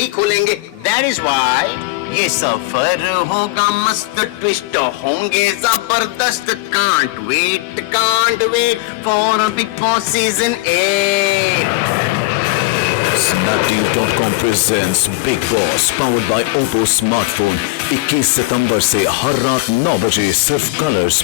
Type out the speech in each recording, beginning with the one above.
ही खोलेंगे। That is why ये सफर होगा मस्त, ट्विस्ट होंगे जबरदस्त। Can't wait for a Big Boss season 8. Snapdeal.com presents Big Boss powered by Oppo smartphone 21 सितंबर से हर रात 9 बजे सिर्फ कलर्स।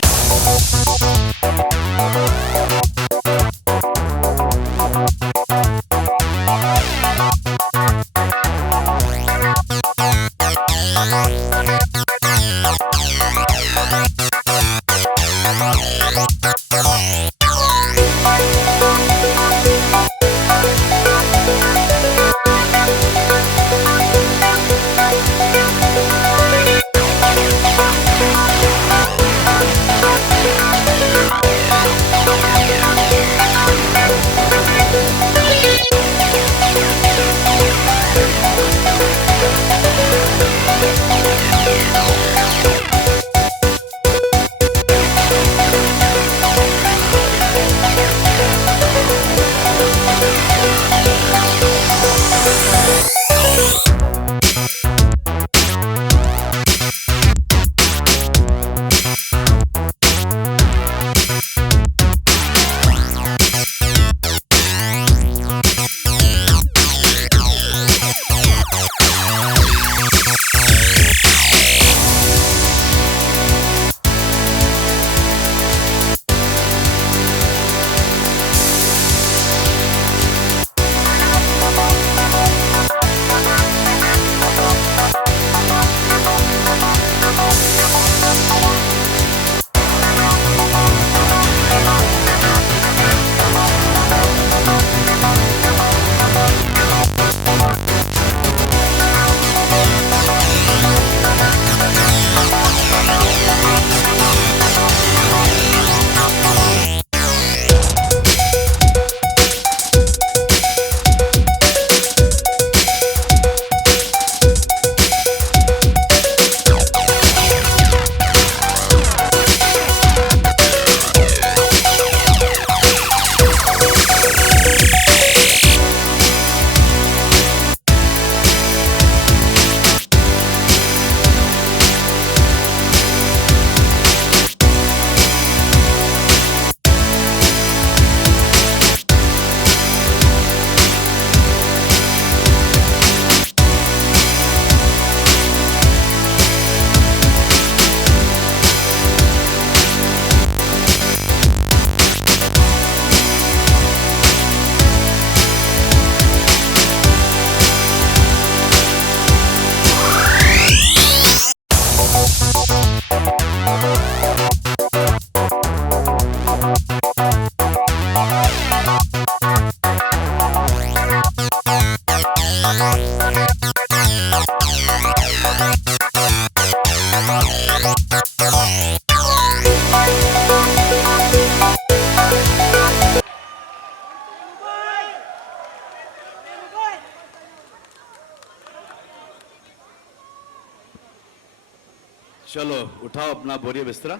चलो उठाओ अपना बोरिया बिस्तरा।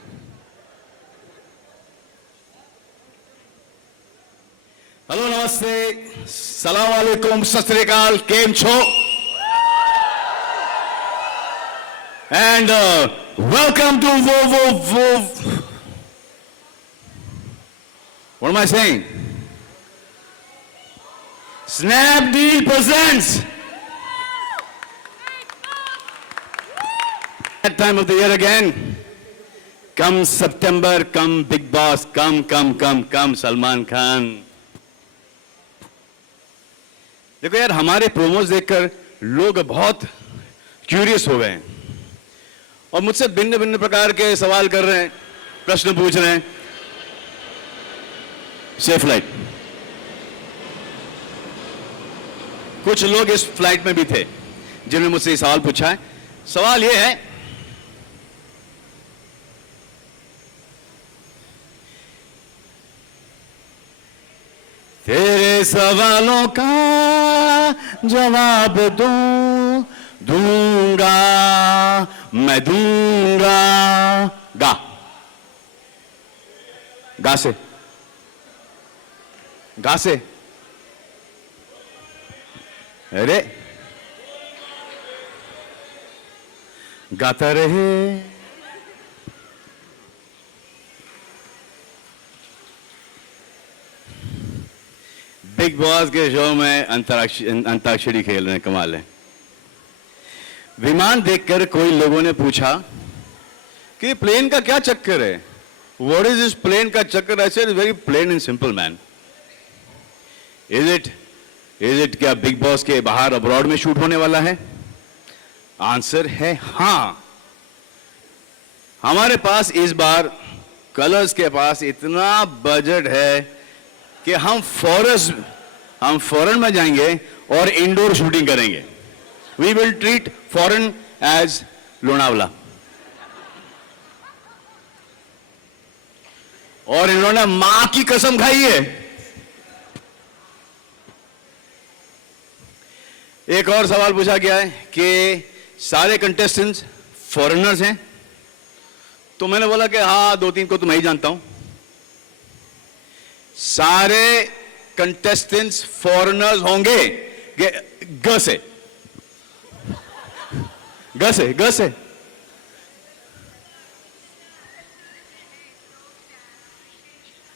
हेलो, नमस्ते, सलाम वालेकुम, सत श्री अकाल, केम छो, and welcome to what am I saying? Snapdeal presents that time of the year again. Come September, come Big Boss, come Salman Khan. देखो यार, हमारे प्रोमोज देखकर लोग बहुत क्यूरियस हो गए हैं और मुझसे भिन्न भिन्न प्रकार के सवाल कर रहे हैं, प्रश्न पूछ रहे हैं। Safe flight. कुछ लोग इस फ्लाइट में भी थे जिन्होंने मुझसे ये सवाल पूछा है। सवाल ये है, तेरे सवालों का जवाब दूंगा मैं दूंगा। गा गा से अरे गाता रहे। बिग बॉस के शो में अंताक्षरी खेल रहे हैं, कमाल है। विमान देखकर कोई लोगों ने पूछा कि प्लेन का क्या चक्कर है, व्हाट इज दिस प्लेन का चक्कर? I said very plain and simple man. Is it क्या बिग बॉस के बाहर अब्रॉड में शूट होने वाला है? आंसर है हां। हमारे पास इस बार कलर्स के पास इतना बजट है कि हम फॉरेन में जाएंगे और इंडोर शूटिंग करेंगे। We will treat foreign as Lonavala. और इन्होंने मां की कसम खाई है। एक और सवाल पूछा गया है कि सारे कंटेस्टेंट्स फॉरेनर्स हैं, तो मैंने बोला कि हाँ 2-3 को तो मैं ही जानता हूं। सारे कंटेस्टेंट्स फॉरेनर्स होंगे? ग से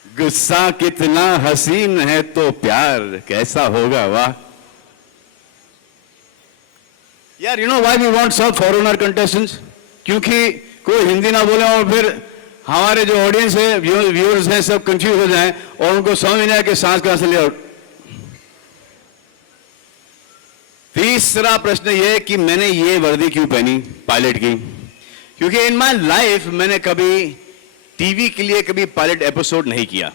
गुस्सा कितना हसीन है तो प्यार कैसा होगा, वाह यार। You know why we want सब फॉरेनर कंटेस्टेंट्स? क्योंकि कोई हिंदी ना बोले और फिर हमारे जो ऑडियंस है, व्यूअर्स हैं, सब कंफ्यूज हो जाएं और उनको समझ नहीं आए कि सांस कहां से ले। तीसरा प्रश्न ये कि मैंने ये वर्दी क्यों पहनी पायलट की? क्योंकि इन माय लाइफ मैंने कभी टीवी के लिए कभी पायलट एपिसोड नहीं किया,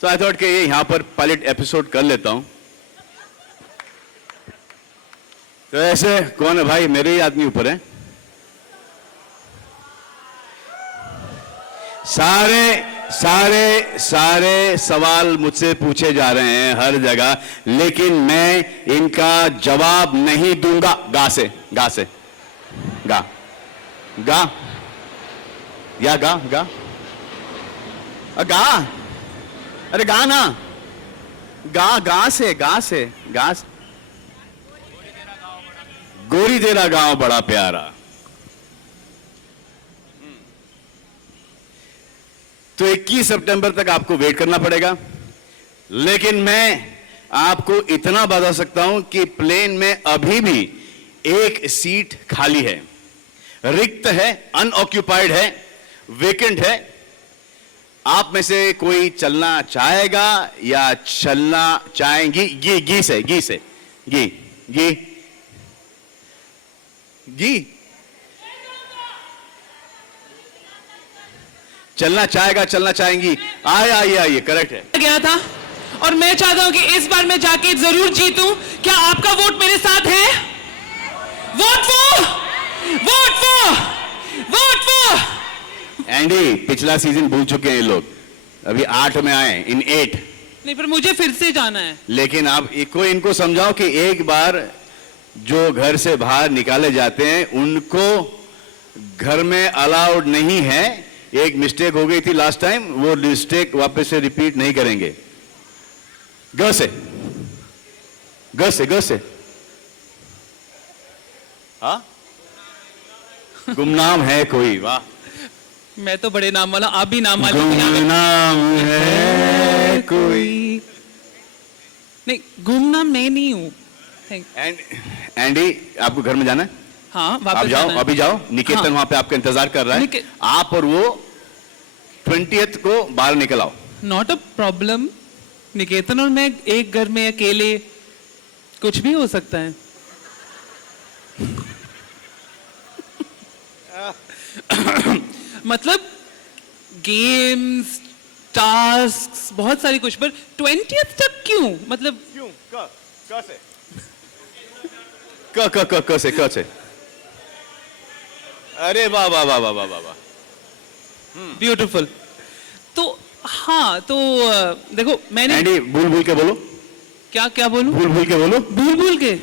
सो आई थॉट कि ये यहां पर पायलट एपिसोड कर लेता हूं। तो ऐसे कौन है भाई? मेरे ही आदमी ऊपर है। सारे सवाल मुझसे पूछे जा रहे हैं हर जगह, लेकिन मैं इनका जवाब नहीं दूंगा। गा से गा या गा अरे गा ना, गा से गोरी तेरा गांव बड़ा प्यारा। तो 21 सितंबर तक आपको वेट करना पड़ेगा, लेकिन मैं आपको इतना बता सकता हूं कि प्लेन में अभी भी एक सीट खाली है, रिक्त है, अनऑक्यूपाइड है, वेकेंट है। आप में से कोई चलना चाहेगा या चलना चाहेंगी? गी चलना चाहेगा, चलना चाहेंगी? आइए करेक्ट है। गया था और मैं चाहता हूं कि इस बार मैं जाके जरूर जीतूं। क्या आपका वोट मेरे साथ है? वोट एंडी, पिछला सीजन भूल चुके हैं लोग, अभी 8 में आए, इन 8 नहीं, पर मुझे फिर से जाना है। लेकिन आप इनको समझाओ कि एक बार जो घर से बाहर निकाले जाते हैं उनको घर में अलाउड नहीं है। एक मिस्टेक हो गई थी लास्ट टाइम, वो मिस्टेक वापस से रिपीट नहीं करेंगे। ग से हाँ, गुमनाम है कोई? वाह, मैं तो बड़े नाम वाला, आप भी नाम वाले। गुमनाम है कोई? नहीं, गुमनाम मैं नहीं हूँ। एंडी, आपको घर में जाना है? हाँ, वापस आप जाओ, अभी जाओ। निकेतन हाँ, वहां पे आपका इंतजार कर रहा है। आप और वो 20th को बाहर निकल आओ। Not a problem. निकेतन और मैं एक घर में अकेले, कुछ भी हो सकता है। मतलब गेम्स, टास्क, बहुत सारी कुछ, पर 20th तक क्यों? मतलब क्यों? क से अरे वाह वाह वाह वाह वाह वाह, ब्यूटीफुल। तो हाँ, तो देखो मैंने एंडी, भूल के बोलो। क्या बोलूं? भूल के बोलो। भूल के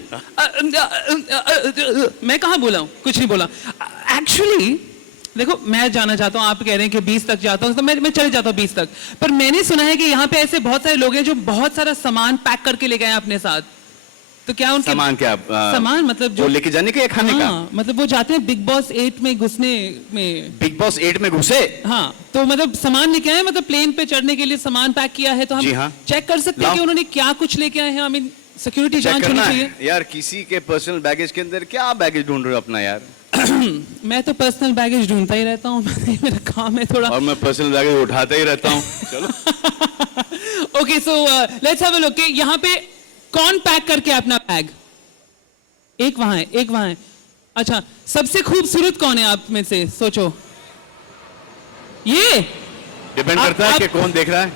मैं कहाँ बोला हूँ? कुछ नहीं बोला। एक्चुअली देखो, मैं जाना चाहता हूँ, आप कह रहे हैं कि 20 तक जाता हूँ, तो मैं चले जाता हूँ 20 तक। पर मैंने सुना है कि यहाँ पे ऐसे बहुत सारे लोग हैं जो बहुत सारा सामान पैक करके ले गए हैं अपने साथ। तो क्या उनके सामान क्या सामान मतलब जो लेके जाने का या खाने का? हाँ, मतलब वो जाते हैं बिग बॉस 8 में घुसने में। बिग बॉस 8 में घुसे? हाँ, तो मतलब सामान लेके आए, मतलब प्लेन पे चढ़ने के लिए सामान पैक किया है, तो जी हम हाँ। चेक कर सकते हैं कि उन्होंने क्या कुछ लेके आए हैं। आई मीन सिक्योरिटी चेक जांच होनी करना चाहिए। है यार, किसी के पर्सनल बैगेज के अंदर क्या बैगेज ढूंढ रहे हो अपना यार? मैं तो पर्सनल बैगेज ढूंढता ही रहता हूँ। मेरा काम है थोड़ा। और मैं पर्सनल बैगेज उठाता ही रहता हूँ। चलो okay, so let's have a look. यहाँ पे कौन पैक करके अपना बैग? एक वहां है, एक वहां है। अच्छा, सबसे खूबसूरत कौन है आप में से? सोचो। ये डिपेंड आप- करता है कि आप- कौन देख रहा है।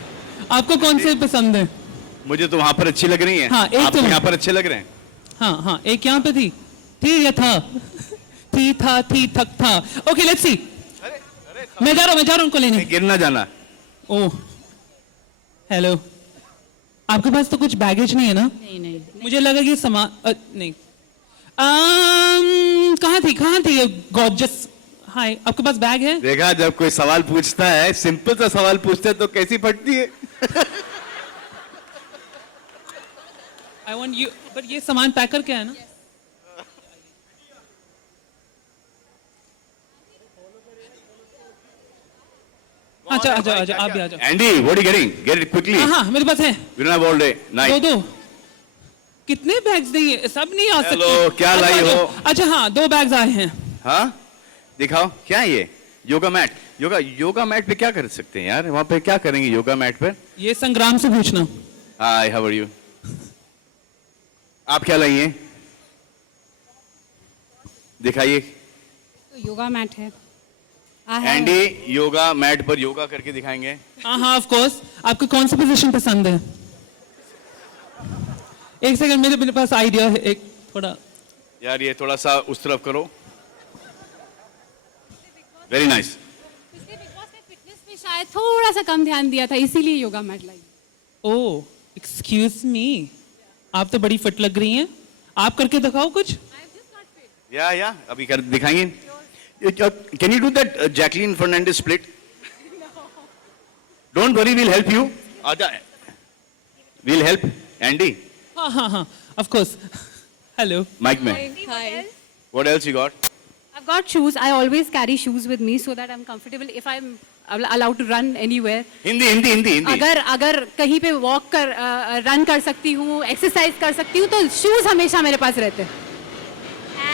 आपको कौन से पसंद है? मुझे तो वहां पर अच्छी लग रही है। हाँ, एक आपको तो- यहाँ पर अच्छे लग रहे हैं। हाँ हाँ, एक यहाँ पे थी या था? थी, था, थी, थक, था। Okay, let's see. मैं जा रहा हूँ उनको लेने। गिर ना जाना। ओह, हेलो, आपके पास तो कुछ बैगेज नहीं है ना? नहीं नहीं मुझे लगा कि नहीं। कहाँ थी ये गॉर्जियस? हाय, आपके पास बैग है? देखा, जब कोई सवाल पूछता है, सिंपल सा सवाल पूछता है तो कैसी फटती है। आई वांट यू, बट ये सामान पैक करके है ना? अच्छा, आप भी आ जाओ। Andy, what are you getting? Get it quickly. हाँ, मेरे पास है। We don't have all day night. दो कितने बैग्स नहीं? सब नहीं आ सकते। हेलो, क्या अच्छा, लाई हो? अच्छा हाँ, 2 बैग्स आए हैं। हाँ, दिखाओ क्या है ये? योगा मैट। योगा मैट पे क्या कर सकते हैं यार? वहां पे क्या करेंगे योगा मैट पर? ये संग्राम से पूछना। हाय, हाउ आर यू? आप क्या लाई हैं? दिखाइए। तो योगा मैट है। एंडी योगा मैट पर योगा करके दिखाएंगे। हाँ, ऑफ कोर्स। आपको कौन सी पोजीशन पसंद है? एक सेकंड, मेरे पास आइडिया है एक थोड़ा। यार ये थोड़ा सा उस तरफ करो। Very nice. पिछले बिग बॉस में फिटनेस पे शायद थोड़ा सा कम ध्यान दिया था, इसीलिए योगा मैट लाई। ओह, एक्सक्यूज मी, आप तो बड़ी फिट लग रही हैं। आप करके दिखाओ कुछ। या अभी कर दिखाएंगे। Can you do that Jacqueline Fernandez split? Don't worry, will help you. Will help Andy. हाँ, ऑफ कोर्स। हेलो। माइक में। Hi. What else you got? I've got shoes. I always carry shoes with me so that I'm comfortable if I'm allowed to run anywhere. Hindi. अगर कहीं पे walk कर run कर सकती हूँ, exercise कर सकती हूँ, तो शूज हमेशा मेरे पास रहते हैं।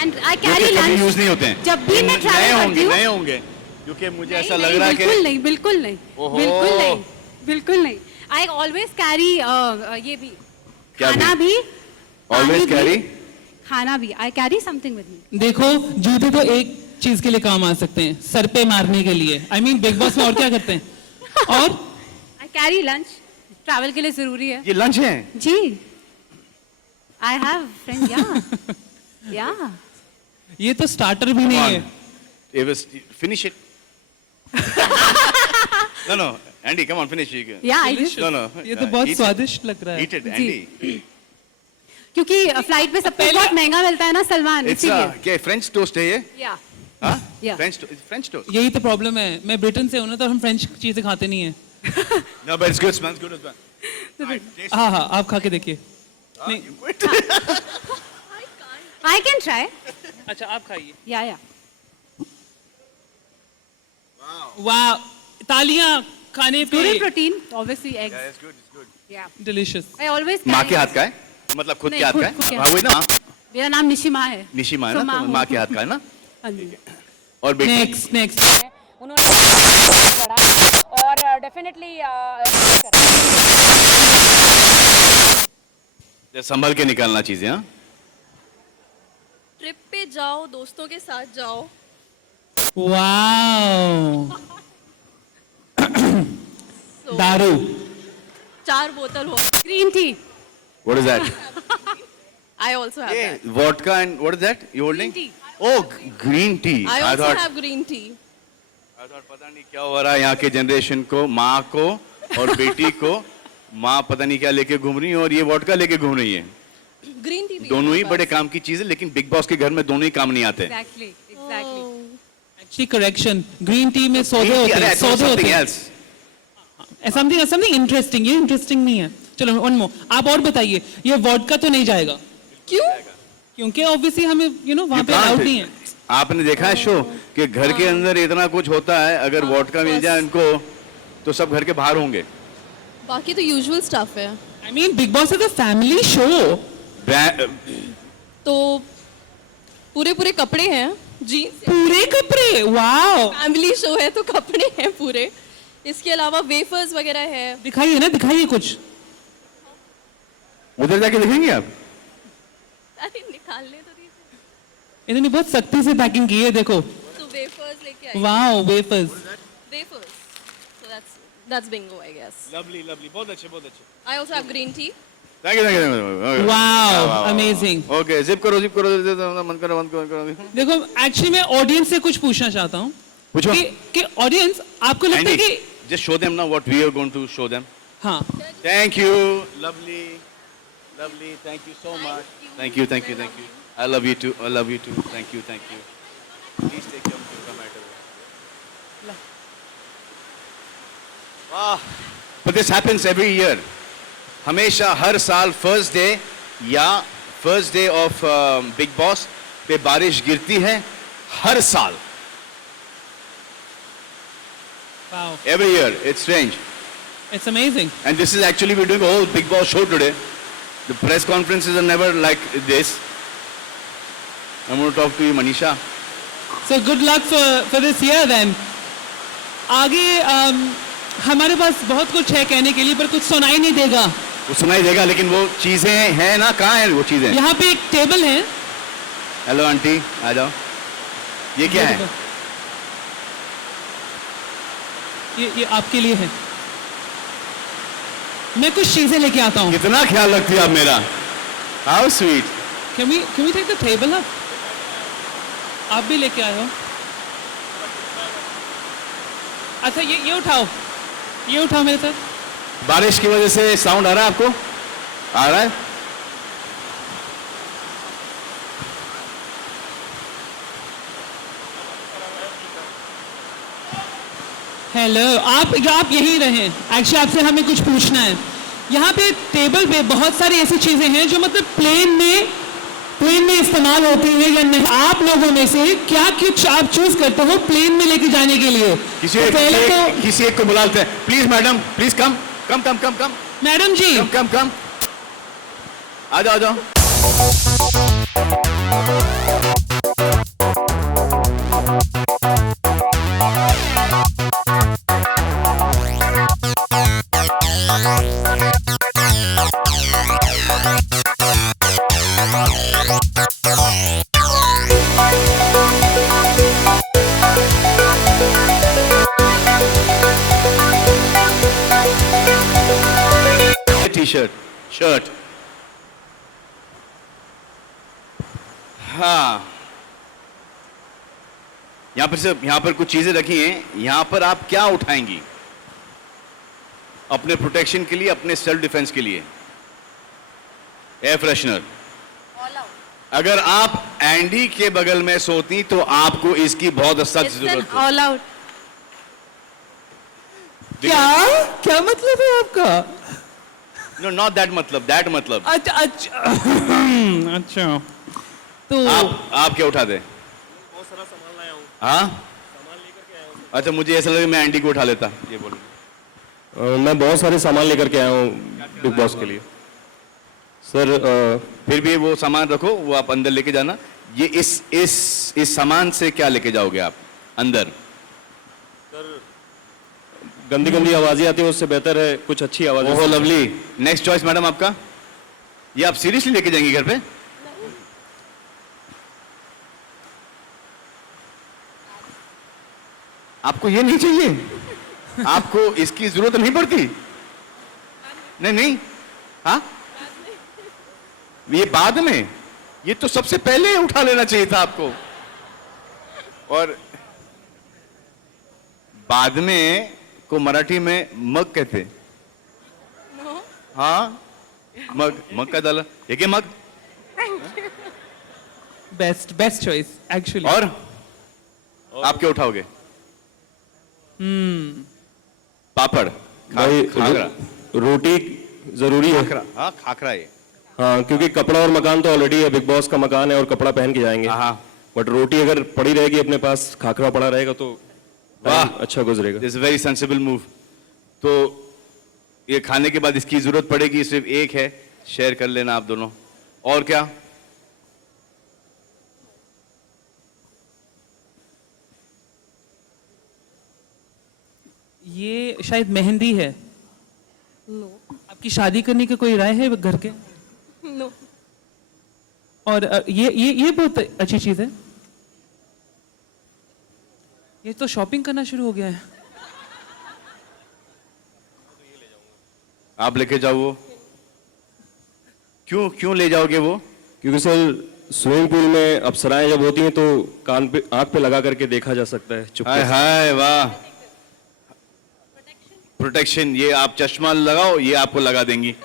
And I carry lunch. Use नहीं होते हैं। जब भी मैं ट्रैवल करती हूँ। नए होंगे क्योंकि मुझे ऐसा नहीं, लग रहा है कि बिल्कुल नहीं ओहो। बिल्कुल नहीं। आई ऑलवेज कैरी ये भी, क्या भी? खाना भी, Always पानी भी, carry? खाना भी। I carry something with me. देखो, जूते तो एक चीज के लिए काम आ सकते हैं, सर पे मारने के लिए। आई मीन बिग बॉस में और क्या करते हैं? और आई कैरी लंच, ट्रैवल के लिए जरूरी है। ये लंच है। जी, आई हैव फ्रेंड। या ये तो स्टार्टर भी नहीं है। It was finish it. No, Andy, come on, finish it. या आई No. ये तो बहुत स्वादिष्ट लग रहा है। Eat it, जी। Andy. क्योंकि फ्लाइट पे सब कुछ पहले- बहुत महंगा मिलता है ना सलमान, It's इसीलिए। क्या French toast है ये? या हाँ? Yeah. French toast. यही तो प्रॉब्लम है। मैं ब्रिटेन से हूं ना, तो हम फ्रेंच चीजें खाते नहीं है। No, but it's good. Smells good as well. हाँ, आप खा के देखिए। नहीं, आई कैन ट्राई। अच्छा आप खाइए। या वाह, तालियां खाने पे। Pure protein, obviously eggs. Yeah, it's good. It's good. या डिलीशियस। आई ऑलवेज माँ के हाथ का है? मतलब खुद के नहीं, हाथ खुद का के है? हाथ। हाँ, वही ना? मेरा नाम निशिमा है। निशिमा है So, ना? तो हूँ। माँ के हाथ का है ना? हाँ जी। और बेटी? नेक्स्ट। उन्होंने बड़ा और डेफिनेटली संभल के निकालना चीजें, हाँ? ट्रिप पे जाओ, दोस्तों के साथ जाओ, वाओ, so, दारू। 4 बोतल हो। Green tea. What is that? I also have Yeah, that. vodka and what is that? You holding? tea. Oh, green tea. I also thought, have green tea. I thought पता नहीं क्या हो रहा है यहाँ के जनरेशन को, माँ को और बेटी को। माँ पता नहीं क्या लेके घूम रही है और ये वोडका लेके घूम रही है। Green tea भी दोनों है ही मेरे बड़े पास। काम की चीज है, लेकिन बिग बॉस के घर में दोनों ही काम नहीं आते। Exactly exactly. Actually correction, green tea में सौदे होते अरे, हैं, I thought सौदे होते something हैं। else. Something interesting. ये इंटरेस्टिंग नहीं है। चलो वन मोर, आप और बताइए। ये वोडका तो नहीं जाएगा? क्यों? क्योंकि ऑब्वियसली हमें वहां पे You can't. अलाउड नहीं है। आपने देखा है शो कि घर के अंदर इतना कुछ होता है, अगर वोडका मिल जाए इनको तो सब घर के बाहर होंगे। बाकी तो यूजुअल स्टफ है। I mean big Boss is a family show. तो पूरे कपड़े हैं जी। पूरे कपड़े, वाओ। फैमिली शो है तो कपड़े हैं पूरे। इसके अलावा वेफर्स वगैरह है। दिखाइए ना, दिखाइए कुछ। उधर जाके देखेंगे आप। अरे निकालने तो दीजिए। इन्होंने बहुत सख्ती से पैकिंग की है, देखो। तो वेफर्स लेके आए। Wow, wafers. Wafers. So that's bingo, I guess. Lovely lovely, बहुत अच्छे बहुत अच्छे। I also have green tea. Thank you. Wow, amazing. Okay, zip करो बंद करो। देखो, एक्चुअली मैं ऑडियंस से कुछ पूछना चाहता हूँ पूछो। कि ऑडियंस आपको लगता है कि just show them now what we are going to show them. हाँ, Thank you, lovely, thank you so much. Thank you. I love you too. Thank you. Please take your tomato. Wow. But this happens every year. हमेशा हर साल first day या first day of big boss पे बारिश गिरती है, हर साल। Wow, Every year, it's strange. It's amazing. And this is actually, we're doing a whole Big Boss show today. The press conferences are never like this. I'm going to talk to you, Manisha. So good luck for this year then. आगे हमारे पास बहुत कुछ है कहने के लिए, पर कुछ सुनाई नहीं देगा। वो सुनाई देगा, लेकिन वो चीजें हैं ना, कहाँ हैं वो चीजें? यहाँ पे एक टेबल है। हेलो आंटी, आ जाओ। ये क्या है? ये आपके लिए है। मैं कुछ चीजें लेके आता हूँ। कितना ख्याल रखती है आप मेरा। How sweet. Can we take the table up? आप भी लेके आए हो। अच्छा, ये उठाओ मेरे साथ। बारिश की वजह से साउंड आ रहा है आपको? आ रहा है? हेलो, आप यहीं रहें। एक्चुअली आपसे हमें कुछ पूछना है। यहाँ पे टेबल पे बहुत सारी ऐसी चीजें हैं जो मतलब प्लेन में इस्तेमाल होती है या नहीं। आप लोगों में से क्या कुछ आप चूज करते हो प्लेन में लेके जाने के लिए? किसी तो एक को बुलाते हैं। Please madam, please come. Madam जी, कम। आ जाओ। शर्ट। हाँ, यहाँ पर कुछ चीजें रखी हैं। यहाँ पर आप क्या उठाएंगी अपने प्रोटेक्शन के लिए, अपने सेल्फ डिफेंस के लिए? Air freshener. अगर आप एंडी के बगल में सोती तो आपको इसकी बहुत सख्त जरूरत है। All out. क्या मतलब है आपका? नो, नॉट दैट मतलब, अच्छा। तो आप क्या उठा दे? बहुत सारा सामान लाया हूँ। हाँ, सामान लेकर के आया हूँ। अच्छा, मुझे ऐसा लगा मैं एंडी को उठा लेता। ये बोलो। मैं बहुत सारे सामान लेकर के आया हूँ बिग बॉस के लिए सर। फिर भी वो सामान रखो, वो आप अंदर लेके जाना। ये इस सामान से क्या लेके जाओगे आप अंदर? गंदी आवाजें आती है, उससे बेहतर है कुछ अच्छी आवाजें। ओहो, लवली। नेक्स्ट चॉइस मैडम आपका। ये आप सीरियसली लेके जाएंगे घर पे? आपको ये नहीं चाहिए? आपको इसकी जरूरत नहीं पड़ती? नहीं। हाँ, ये बाद में, ये तो सबसे पहले उठा लेना चाहिए था आपको। और बाद में को मराठी में मग कहते। हाँ, मग का डाला। एक मग। Best choice actually. और आप क्या उठाओगे? पापड़, भाई खाखरा। रोटी जरूरी है। हाँ, खाखरा। ये हाँ, क्योंकि कपड़ा और मकान तो ऑलरेडी है, बिग बॉस का मकान है और कपड़ा पहन के जाएंगे। हाँ। बट रोटी अगर पड़ी रहेगी अपने पास, खाखरा पड़ा रहेगा तो वाह, अच्छा गुजरेगा। This very sensible move. तो ये खाने के बाद इसकी जरूरत पड़ेगी, सिर्फ एक है, शेयर कर लेना आप दोनों। और क्या? ये शायद मेहंदी है। नो आपकी शादी करने की कोई राय है घर के? नो और ये बहुत अच्छी चीज है। ये तो शॉपिंग करना शुरू हो गया है। आप लेके जाओ वो। क्यों क्यों ले जाओगे वो? क्योंकि सर स्विमिंग पूल में अप्सराएं जब होती हैं तो कान पे, आंख पे लगा करके देखा जा सकता है चुपके हाय से। हाय, वाह, प्रोटेक्शन। ये आप चश्मा लगाओ, ये आपको लगा देंगी।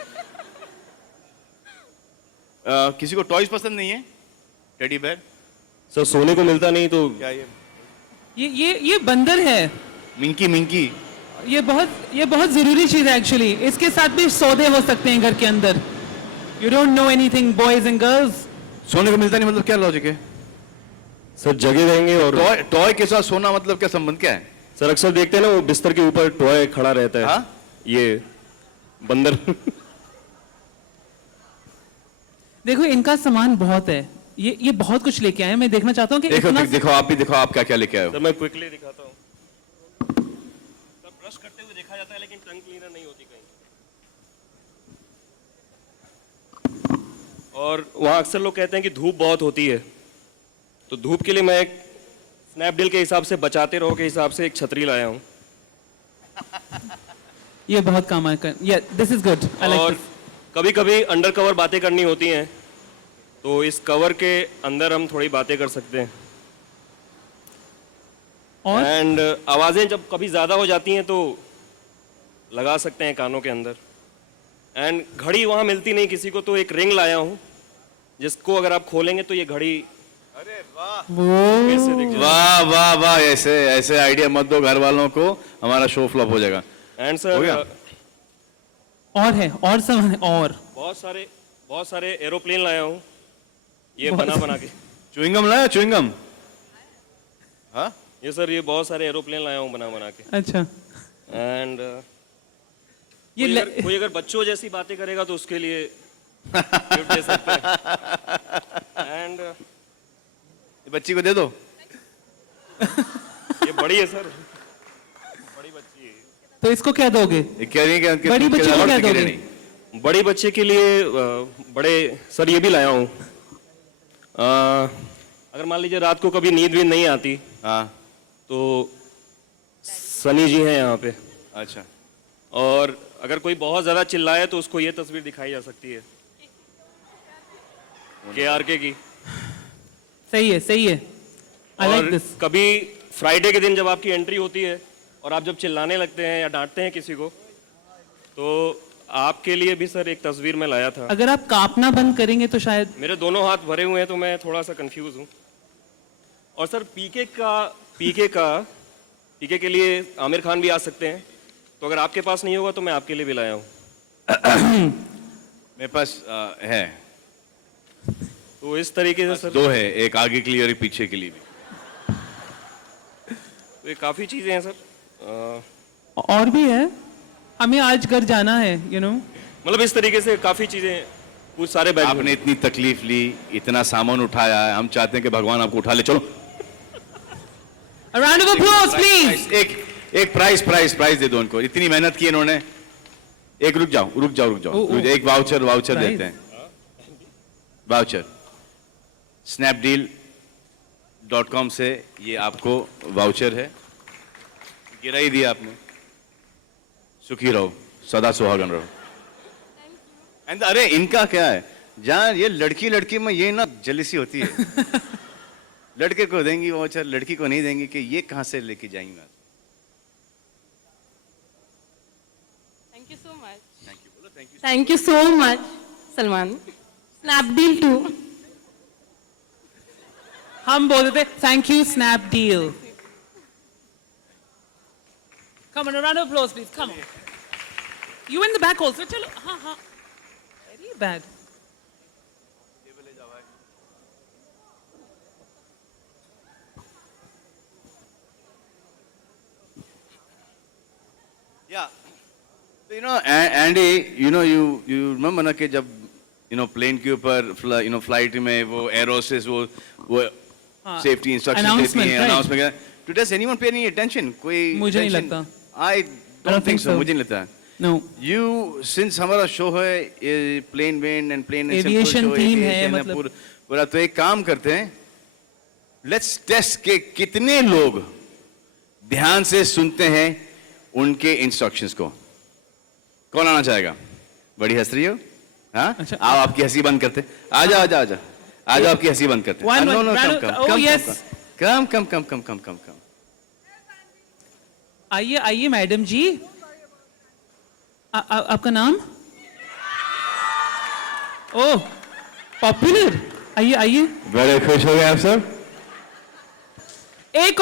किसी को टॉयज पसंद नहीं है? Teddy bear? सर सोने को मिलता नहीं तो क्या ये बंदर है। मिंकी मिंकी? ये बहुत जरूरी चीज है एक्चुअली। इसके साथ भी सौदे हो सकते हैं घर के अंदर। You don't know anything boys and girls. सोने को मिलता नहीं मतलब क्या लॉजिक है? सर जगह देंगे और टॉय के साथ सोना मतलब क्या संबंध क्या है? सर अक्सर देखते हैं ना वो बिस्तर के ऊपर टॉय खड़ा रहता है। हाँ? ये बंदर। देखो इनका सामान बहुत है। ये बहुत कुछ लेके आए हैं। मैं देखना चाहता हूँ कि देखो इतना देखो, आप भी दिखाओ, आप क्या क्या लेके आए हो। सर मैं क्विकली दिखाता हूँ। सर ब्रश करते हुए देखा जाता है लेकिन टंग क्लीनर नहीं होती कहीं। और वहाँ अक्सर लोग कहते हैं कि धूप बहुत होती है, तो धूप के लिए मैं एक स्नैपडील के हिसाब से बचाते रहो के हिसाब से एक छतरी लाया हूँ। ये बहुत काम आएगा। या दिस इज गुड। आई और लाइक कभी कभी अंडर कवर बातें करनी होती हैं, तो इस कवर के अंदर हम थोड़ी बातें कर सकते हैं। और एंड आवाज़ें जब कभी ज़्यादा हो जाती हैं तो लगा सकते हैं कानों के अंदर। एंड घड़ी वहाँ मिलती नहीं किसी को, तो एक रिंग लाया हूँ जिसको अगर आप खोलेंगे तो ये घड़ी कैसे दिख जाएगी। वाह वाह वाह, ऐसे ऐसे आइडिया मत दो घर वालों को, हमारा शो फ्लॉप हो जाएगा। एंड हो गया? सर और है और सामान है और बहुत सारे एरोप्लेन लाया हूँ, ये बना बना के। च्युइंगम लाया? च्युइंगम? हाँ, ये सर ये बहुत सारे एरोप्लेन लाया हूँ बना बना के। अच्छा एंड ये कोई अगर बच्चों जैसी बातें करेगा तो उसके लिए गिफ्ट दे सकते हैं। एंड ये बच्ची को दे दो। ये बड़ी है सर, बड़ी बच्ची है। तो इसको क्या दोगे? ये कह रही है कि बड़ी बच्ची को क्या दोगे? बड़ी बच्चे के लिए बड़े सर ये भी लाया हूँ। अगर मान लीजिए रात को कभी नींद नहीं आती, हाँ, तो सनी जी हैं यहाँ पे। अच्छा, और अगर कोई बहुत ज्यादा चिल्लाए तो उसको ये तस्वीर दिखाई जा सकती है KRK की। सही है सही है। आई लाइक और दिस। कभी फ्राइडे के दिन जब आपकी एंट्री होती है और आप जब चिल्लाने लगते हैं या डांटते हैं किसी को, तो आपके लिए भी सर एक तस्वीर में लाया था। अगर आप कांपना बंद करेंगे तो शायद। मेरे दोनों हाथ भरे हुए हैं तो मैं थोड़ा सा कंफ्यूज हूँ। और सर पीके के लिए आमिर खान भी आ सकते हैं, तो अगर आपके पास नहीं होगा तो मैं आपके लिए भी लाया हूँ। मेरे पास है, तो इस तरीके से सर दो है, एक आगे के लिए और एक पीछे के लिए भी। तो ये काफ़ी चीज़ें हैं सर। और भी है, हमें आज घर जाना है यू नो। मतलब इस तरीके से काफ़ी चीज़ें, कुछ सारे बैग आपने इतनी तकलीफ ली, इतना सामान उठाया है, हम चाहते हैं कि भगवान आपको उठा ले। चलो, A round of applause please. एक प्राइस दे दो उनको, इतनी मेहनत की इन्होंने। एक रुक जाओ, एक वाउचर Prize? देते हैं। वाउचर snapdeal.com से ये आपको वाउचर है, गिरा ही दिया आपने। सुखी रहो, सदा सुहागन रहो। एंड अरे इनका क्या है, जहाँ ये लड़की में ये ना जलसी होती है। लड़के को देंगी वाउचर, लड़की को नहीं देंगी कि ये कहाँ से लेके जाएंगे। Thank you so much. Thank you so much Salman. Snapdeal too. हम बोल देते thank you Snapdeal. Come on, a round of applause please. Come on. You in the back also. चलो हाँ हाँ. Very bad. Yeah. So, Andy, you remember ना कि जब plane के ऊपर फ्लाइट में वो एरोसिस वो सेफ्टी इंस्ट्रक्शंस देती announcement, हैं, right. Announcement. Does anyone pay any attention? कोई मुझे नहीं attention? लगता. I don't think so. मुझे नहीं लगता. No. You, since हमारा शो है plane when and plane Aviation theme है, मतलब. पूरा तो एक काम करते हैं, लेट्स टेस्ट के कितने लोग ध्यान से सुनते हैं उनके इंस्ट्रक्शंस को. कौन आना चाहेगा? बड़ी हंस रही हो? हाँ? अच्छा. आओ आपकी हंसी बंद करते. आजा आजा आजा आजा आपकी हंसी बंद करते. One, No, no, one, come, oh, come, yes. come. आइए आइए मैडम जी. आपका नाम? ओह, पॉपुलर. आइए आइए. बड़े खुश हो गए आप सब. एक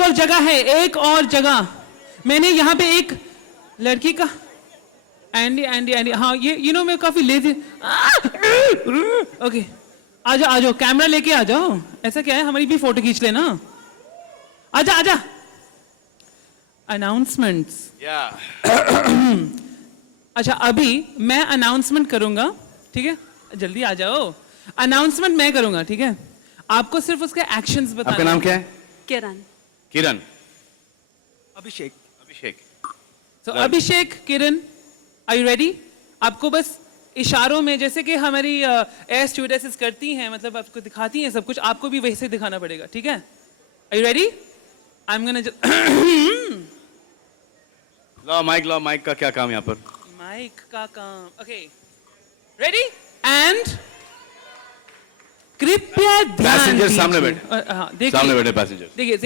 और जगह है, एक और जगह. मैंने यहाँ पे एक लड़की का एंडी हाँ ये मैं काफी लेजी. ओके आ जाओ कैमरा लेके आ जाओ. ऐसा क्या है, हमारी भी फोटो खींच लेना. आजा. अनाउंसमेंट्स. अच्छा अभी मैं अनाउंसमेंट करूंगा, ठीक है? जल्दी आ जाओ. अनाउंसमेंट मैं करूंगा, ठीक है? आपको सिर्फ उसके एक्शंस बताना. आपका नाम क्या है? Kiran. Abhishek. So, Abhishek, Kiran, are you ready? आपको बस इशारों में, जैसे कि हमारी एयर स्टूडेंट्स करती हैं, मतलब आपको दिखाती हैं सब कुछ, आपको भी वैसे दिखाना पड़ेगा, ठीक है? Are you ready? I am gonna लाओ माइक का क्या काम यहाँ पर? माइक का काम. ओके रेडी एंड कृपया ध्यान पैसेंजर दीजिए. सामने बैठे. हाँ देखिए, सामने बैठे पैसेंजर. देखिए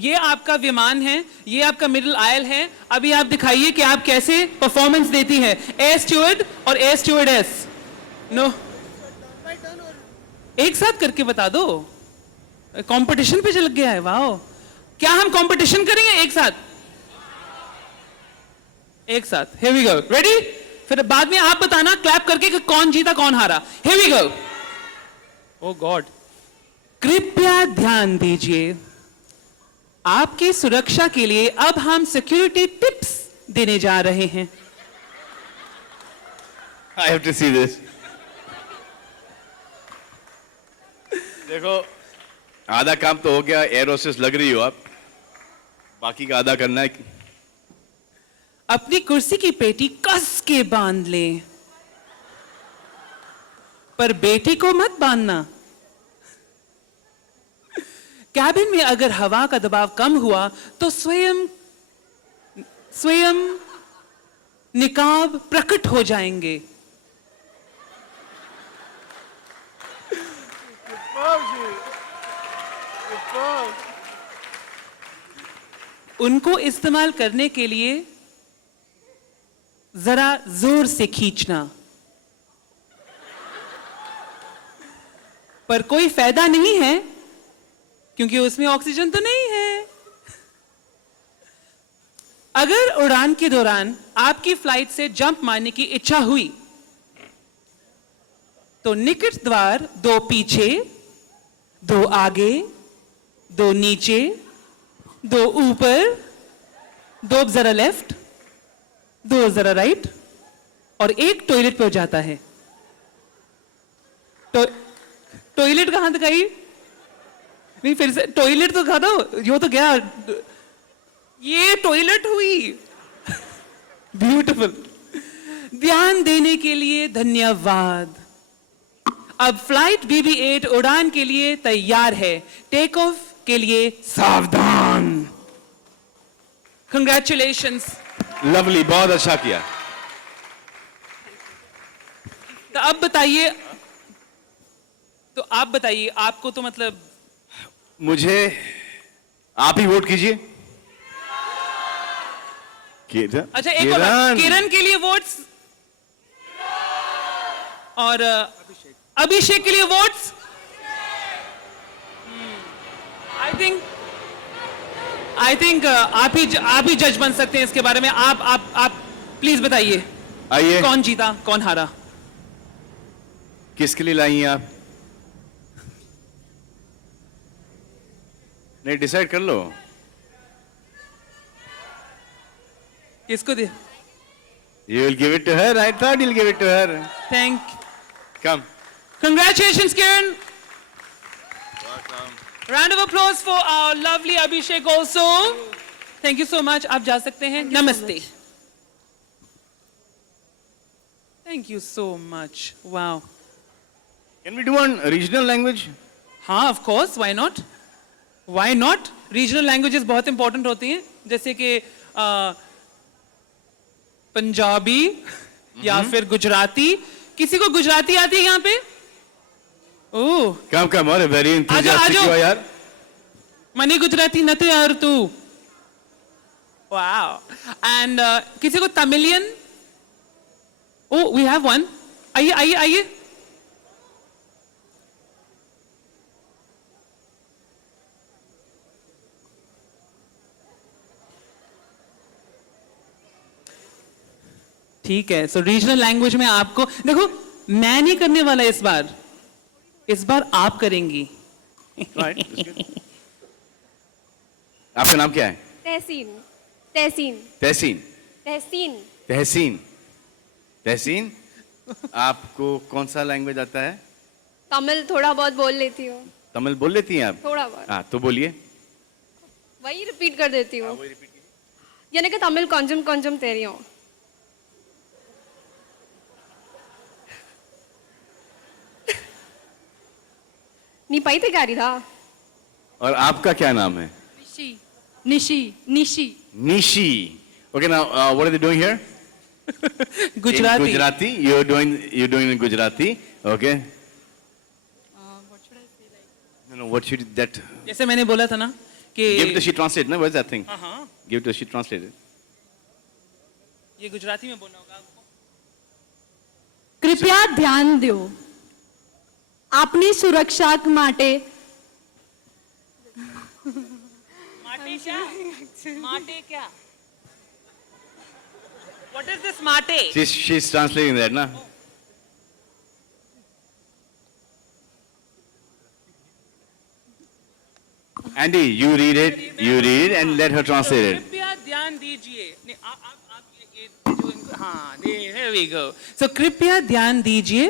ये आपका विमान है, ये आपका मिडिल आयल है. अभी आप दिखाइए कि आप कैसे परफॉर्मेंस देती है एयर स्टूवर्ड और एयर स्टूवर्डेस. नो, एक साथ करके बता दो. कंपटीशन पे चल गया है. वाह, क्या हम कंपटीशन करेंगे एक साथ? Here we go. रेडी? फिर बाद में आप बताना क्लैप करके कि कौन जीता कौन हारा. Here we go. Oh God. कृपया ध्यान दीजिए, आपकी सुरक्षा के लिए अब हम सिक्योरिटी टिप्स देने जा रहे हैं. I have to see this. देखो, आधा काम तो हो गया, एयर होस्टेस लग रही हो आप, बाकी का आधा करना है. अपनी कुर्सी की पेटी कस के बांध लें, पर बेटी को मत बांधना. कैबिन में अगर हवा का दबाव कम हुआ तो स्वयं निकाब प्रकट हो जाएंगे. उनको इस्तेमाल करने के लिए जरा जोर से खींचना, पर कोई फायदा नहीं है क्योंकि उसमें ऑक्सीजन तो नहीं है. अगर उड़ान के दौरान आपकी फ्लाइट से जंप मारने की इच्छा हुई तो निकट द्वार 2 पीछे, 2 आगे, 2 नीचे, 2 ऊपर, 2 जरा लेफ्ट, 2 जरा राइट और 1 टॉयलेट पे हो जाता है. टॉयलेट कहां दिखाई? नहीं, फिर से टॉयलेट तो दिखा दो. यो तो गया, ये टॉयलेट हुई. ब्यूटीफुल. ध्यान देने के लिए धन्यवाद. अब फ्लाइट BB-8 उड़ान के लिए तैयार है. टेक ऑफ के लिए सावधान. कंग्रेचुलेशंस. लवली, बहुत अच्छा किया. तो अब बताइए, आपको तो मतलब मुझे आप ही वोट कीजिए. अच्छा एक और बात, किरण के लिए वोट्स और अभिषेक के लिए वोट्स. आई थिंक आप ही जज बन सकते हैं इसके बारे में. आप प्लीज बताइए, आइए, कौन जीता कौन हारा? किसके लिए लाई हैं आप? नहीं, डिसाइड कर लो. किसको दे? You will give it to her. I thought you'll give it to her. Thank. Come. Congratulations, Kiran. Round of applause for our lovely Abhishek also. Thank you so much. आप जा सकते हैं. Namaste. Thank you so much. Wow. Can we do one regional language? हाँ, of course. Why not? Why not? Regional languages बहुत important होती हैं. जैसे कि पंजाबी या फिर गुजराती. किसी को गुजराती आती है यहाँ पे? ओह. Come. और very enthusiastic आजो. you are यार. मनी गुजराती नते यार तू. Wow. And किसी को Tamilian? Oh, we have one. आइए. ठीक है. So regional language में आपको देखो मैं नहीं करने वाला इस बार आप करेंगी. Right. That's good. आपका नाम क्या है? तहसीन. आपको कौन सा लैंग्वेज आता है? तमिल थोड़ा बहुत बोल लेती हूँ. तमिल बोल लेती हैं आप? थोड़ा बहुत. हाँ तो बोलिए. वही रिपीट कर देती हूँ. यानी कि तमिल கொஞ்சம் தெரியும். நீ பைத்தியக்காரி था. और आपका क्या नाम है? Nishi. Okay, now what are they doing here? Gujarati. In Gujarati. You're doing in Gujarati. Okay. What should I say like? No, what should that? जैसे मैंने बोला था ना कि Give it to she translate. No, what's that thing? हाँ. Give it to she translate it. ये गुजराती में बोलना होगा आपको. कृपया ध्यान दो. આપની સુરક્ષા માટે माटे क्या? What is this माटे? She's translating that, na? Andy, you read it and let her translate it. कृपया ध्यान दीजिए. नहीं, आप ये जो इनको हाँ, here we go. So कृपया ध्यान दीजिए.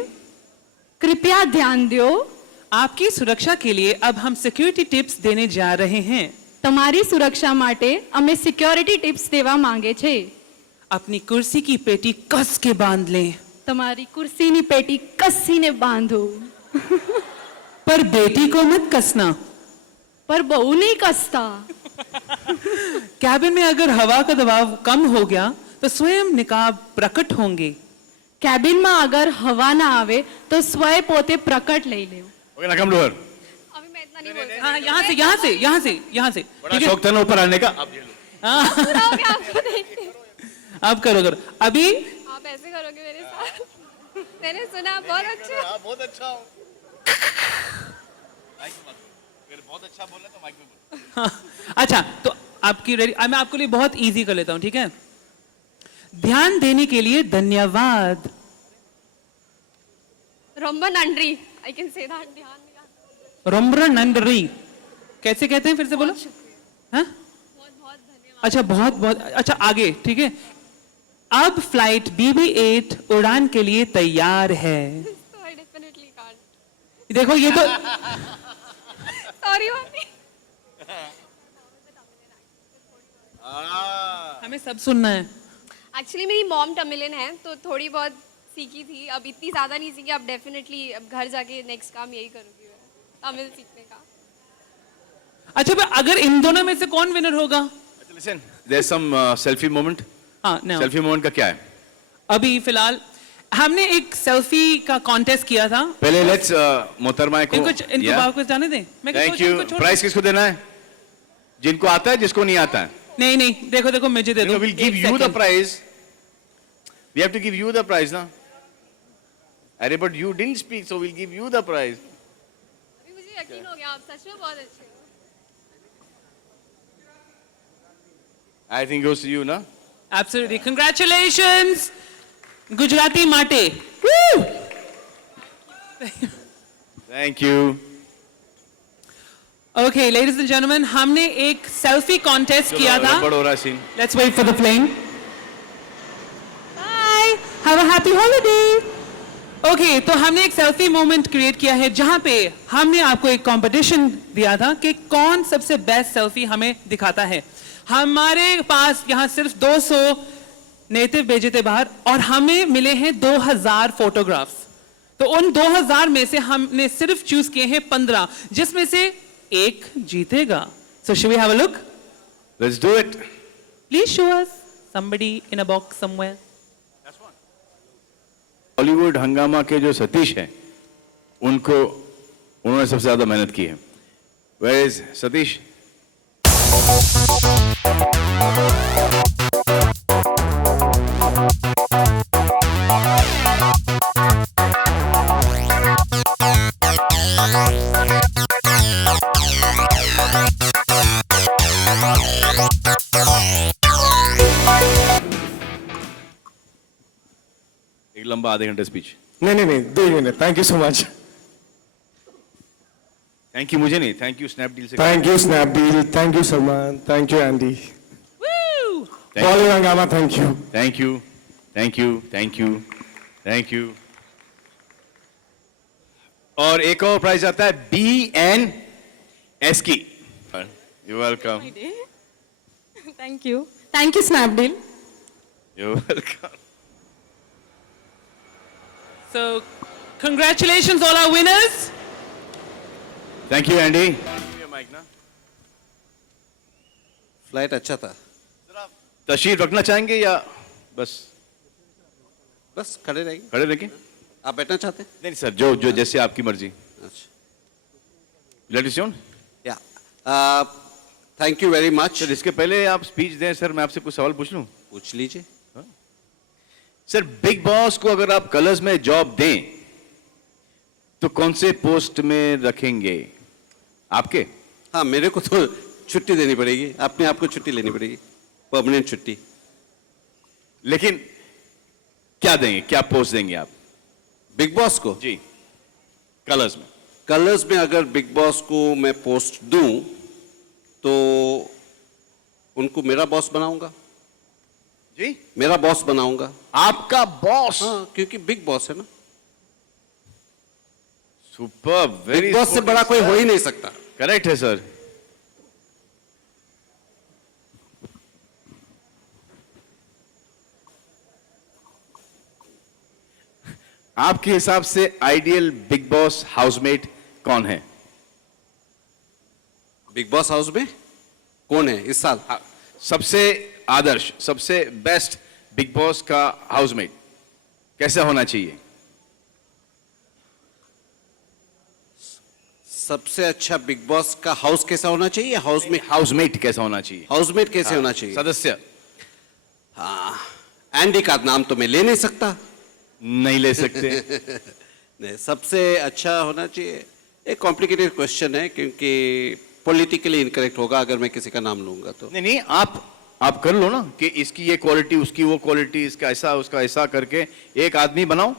कृपया ध्यान दो. आपकी सुरक्षा के लिए अब हम सिक्योरिटी टिप्स देने जा रहे हैं. તમારી સુરક્ષા માટે અમે સિક્યોરિટી ટિપ્સ દેવા માંગે છે. अपनी कुर्सी की पेटी कस के बांध लें. તમારી कुर्सीनी पेटी कसीने बांधो. पर बेटी को मत कसना. पर બહુ નહીં કસતા. कैबिन में अगर हवा का दबाव कम हो गया तो स्वयं निकाब प्रकट होंगे. કેબિનમાં અગર હવા ના આવે તો સ્વયં પોતે પ્રકટ લઈ લેવું. Okay, now come to her. अभी मैं इतना नहीं बोल सकती. हाँ, यहाँ से. बड़ा शौक था ना ऊपर आने का. अब पूरा हो गया आपको देख के. अब करो. अभी आप ऐसे करोगे मेरे साथ. मैंने सुना बहुत अच्छा. बहुत अच्छा हो. अगर बहुत अच्छा बोला तो माइक में बोल. हाँ, अच्छा तो आपकी रेडी. मैं आपके लिए बहुत इजी कर लेता हूँ. ठीक है. ध्यान देने के लिए धन्यवाद. रोम्बा नंड्री. I can say that. ध्यान दिया. रोम्ब्रा नंडरी. कैसे कहते हैं फिर से बोलो. हाँ? बहुत धन्यवाद. अच्छा बहुत अच्छा आगे. ठीक है. अब फ्लाइट BB-8 उड़ान के लिए तैयार है. So I definitely can't. देखो ये तो Sorry मम्मी. हमें सब सुनना है. एक्चुअली मेरी मॉम तमिलियन है तो थोड़ी बहुत सीखी थी. अब इतनी ज़्यादा नहीं सीखी. अब डेफिनेटली अब घर जाके नेक्स्ट काम यही करूँगी मैं, तमिल सीखने का. अच्छा अगर इन दोनों में से कौन विनर होगा? Listen, there's some selfie moment. हाँ, no. Selfie moment का क्या है? अभी फिलहाल हमने एक सेल्फी का कॉन्टेस्ट किया था. पहले let's मोहतरमा को इनको वापस जाने दें. Thank you. प्राइस किसको देना है? जिनको आता है, जिसको नहीं आता है. नहीं देखो मुझे दे दो. We'll give you the prize. We have to give you the prize, ना? अरे but you didn't speak, so we'll give you the prize. अभी मुझे यकीन हो गया आप सच में बहुत अच्छे हो. I think goes to you, ना? Absolutely. Congratulations, Gujarati Mate. Woo! Thank you. Okay, ladies and gentlemen, हमने एक सेल्फी कॉन्टेस्ट किया था. बड़ा हो रहा है scene. Let's wait for the plane. Have a happy holiday. Okay, तो हमने एक सेल्फी मोमेंट क्रिएट किया है जहां पे हमने आपको एक कंपटीशन दिया था कि कौन सबसे बेस्ट सेल्फी हमें दिखाता है। हमारे पास यहाँ सिर्फ 200 नेटिव भेजे थे बाहर और हमें मिले हैं 2000 फोटोग्राफ्स। तो उन 2000 में से हमने सिर्फ चूज किए हैं 15, जिसमें से एक जीतेगा। So should we have a look? Let's do it. Please show us somebody in a box somewhere. Bollywood Hungama के जो सतीश हैं उन्होंने सबसे ज्यादा मेहनत की है। Where is Satish? एक लंबा आधे घंटे स्पीच। नहीं 2 minute. Thank you so much. Thank you मुझे नहीं, थैंक यू स्नैपडील से। Thank you Snapdeal, thank you Salman, thank you Andy, Bollywood Hungama, thank you, thank you, thank you, thank you, thank you. और एक और प्राइज आता है BNS की। You welcome. Thank you Snapdeal. You welcome. So, congratulations all our winners. Thank you Andy. Flight अच्छा था। तशरीफ रखना चाहेंगे या बस बस खड़े रहेंगे। खड़े रखें? आप बैठना चाहते हैं? नहीं सर, जो जैसे आपकी मर्जी। अच्छा, लेट इट ऑन। या thank you very much. Sir इसके पहले आप स्पीच दें सर, मैं आपसे कुछ सवाल पूछ लूं? पूछ लीजिए। सर बिग बॉस को अगर आप कलर्स में जॉब दें तो कौन से पोस्ट में रखेंगे आपके? हाँ, मेरे को तो छुट्टी देनी पड़ेगी, अपने आप को छुट्टी लेनी पड़ेगी, परमानेंट छुट्टी। लेकिन क्या देंगे, क्या पोस्ट देंगे आप बिग बॉस को? जी कलर्स में। कलर्स में अगर बिग बॉस को मैं पोस्ट दूं तो उनको मेरा बॉस बनाऊंगा। जी मेरा बॉस बनाऊंगा। आपका बॉस? हाँ, क्योंकि बिग बॉस है ना। सुपर, वेरी बिग बॉस से बड़ा कोई हो ही नहीं सकता। करेक्ट है सर। आपके हिसाब से आइडियल बिग बॉस हाउसमेट कौन है? बिग बॉस हाउस में कौन है इस साल? सबसे आदर्श, सबसे बेस्ट बिग बॉस का हाउसमेट कैसा होना चाहिए? सबसे अच्छा बिग बॉस का हाउस कैसा होना चाहिए? हाउसमेट कैसा होना चाहिए? हाउसमेट कैसे होना चाहिए? सदस्य। एंडी का नाम तो मैं ले नहीं सकता। नहीं ले सकते। नहीं, सबसे अच्छा होना चाहिए। एक कॉम्प्लिकेटेड क्वेश्चन है क्योंकि पॉलिटिकली इनकरेक्ट होगा अगर मैं किसी का नाम लूंगा तो। नहीं, आप कर लो ना कि इसकी ये क्वालिटी, उसकी वो क्वालिटी, इसका ऐसा उसका ऐसा करके एक आदमी बनाओ।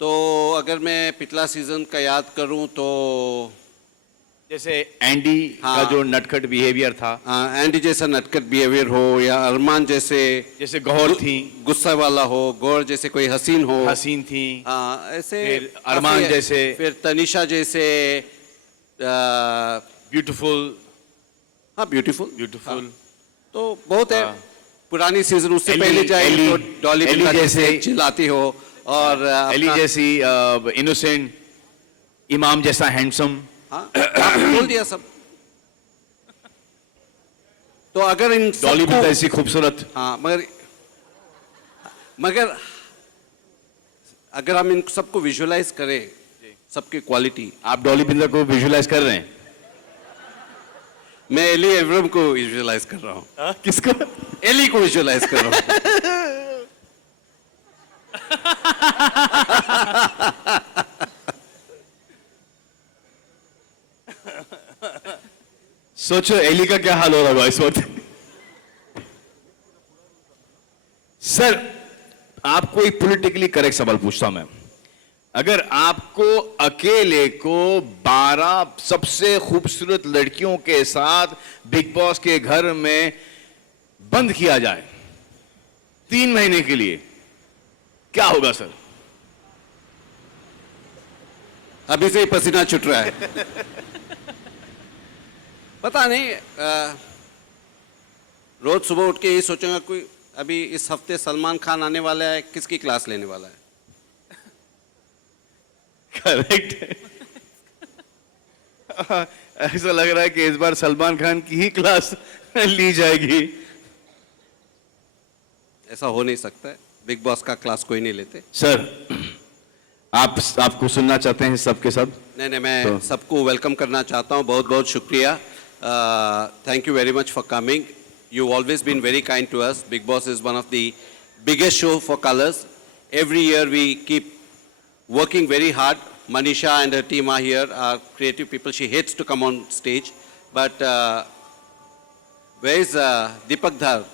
तो अगर मैं पिछला सीजन का याद करूं तो जैसे एंडी का जो नटखट बिहेवियर था, एंडी जैसा नटखट बिहेवियर हो, या अरमान जैसे गौर थी, गुस्सा वाला हो, गौर जैसे कोई हसीन थी, ऐसे फिर अरमान जैसे, फिर तनिषा जैसे ब्यूटीफुल। हाँ, ब्यूटीफुल। तो बहुत है। हाँ। पुरानी सीजन उससे पहले जाए तो डॉली बिल्ला जैसे चिल्लाती हो, और एली जैसी इनोसेंट, इमाम जैसा हैंडसम। हाँ, आपने बोल दिया सब। तो अगर इन डॉली बिल्ला ऐसी खूबसूरत। हाँ, मगर अगर हम इन सबको विजुअलाइज करें, सबकी क्वालिटी। आप डॉली बिल्ला को विजुअलाइज कर रहे हैं? मैं एली एवरम को विजुअलाइज कर रहा हूँ। किसको? एली को विजुअलाइज कर रहा हूँ। सोचो एली का क्या हाल हो रहा होगा इस वक्त। सर आपको एक पॉलिटिकली करेक्ट सवाल पूछता हूं मैं। अगर आपको अकेले को 12 सबसे खूबसूरत लड़कियों के साथ बिग बॉस के घर में बंद किया जाए 3 महीने के लिए क्या होगा सर? अभी से ही पसीना छूट रहा है। पता नहीं, रोज सुबह उठ के यही सोचूंगा कोई अभी इस हफ्ते सलमान खान आने वाला है, किसकी क्लास लेने वाला है। करेक्ट। ऐसा लग रहा है कि इस बार सलमान खान की ही क्लास ली जाएगी। ऐसा हो नहीं सकता है, बिग बॉस का क्लास कोई नहीं लेते। सर, आपको सुनना चाहते हैं सबके सब? नहीं, मैं सबको वेलकम करना चाहता हूँ। बहुत बहुत शुक्रिया। Thank you very much for coming. You always been very kind to us. Bigg Boss is one of the biggest show for Colors. Every year we keep working very hard. Manisha and her team are here, are creative people. She hates to come on stage. But where is Deepak Dhar?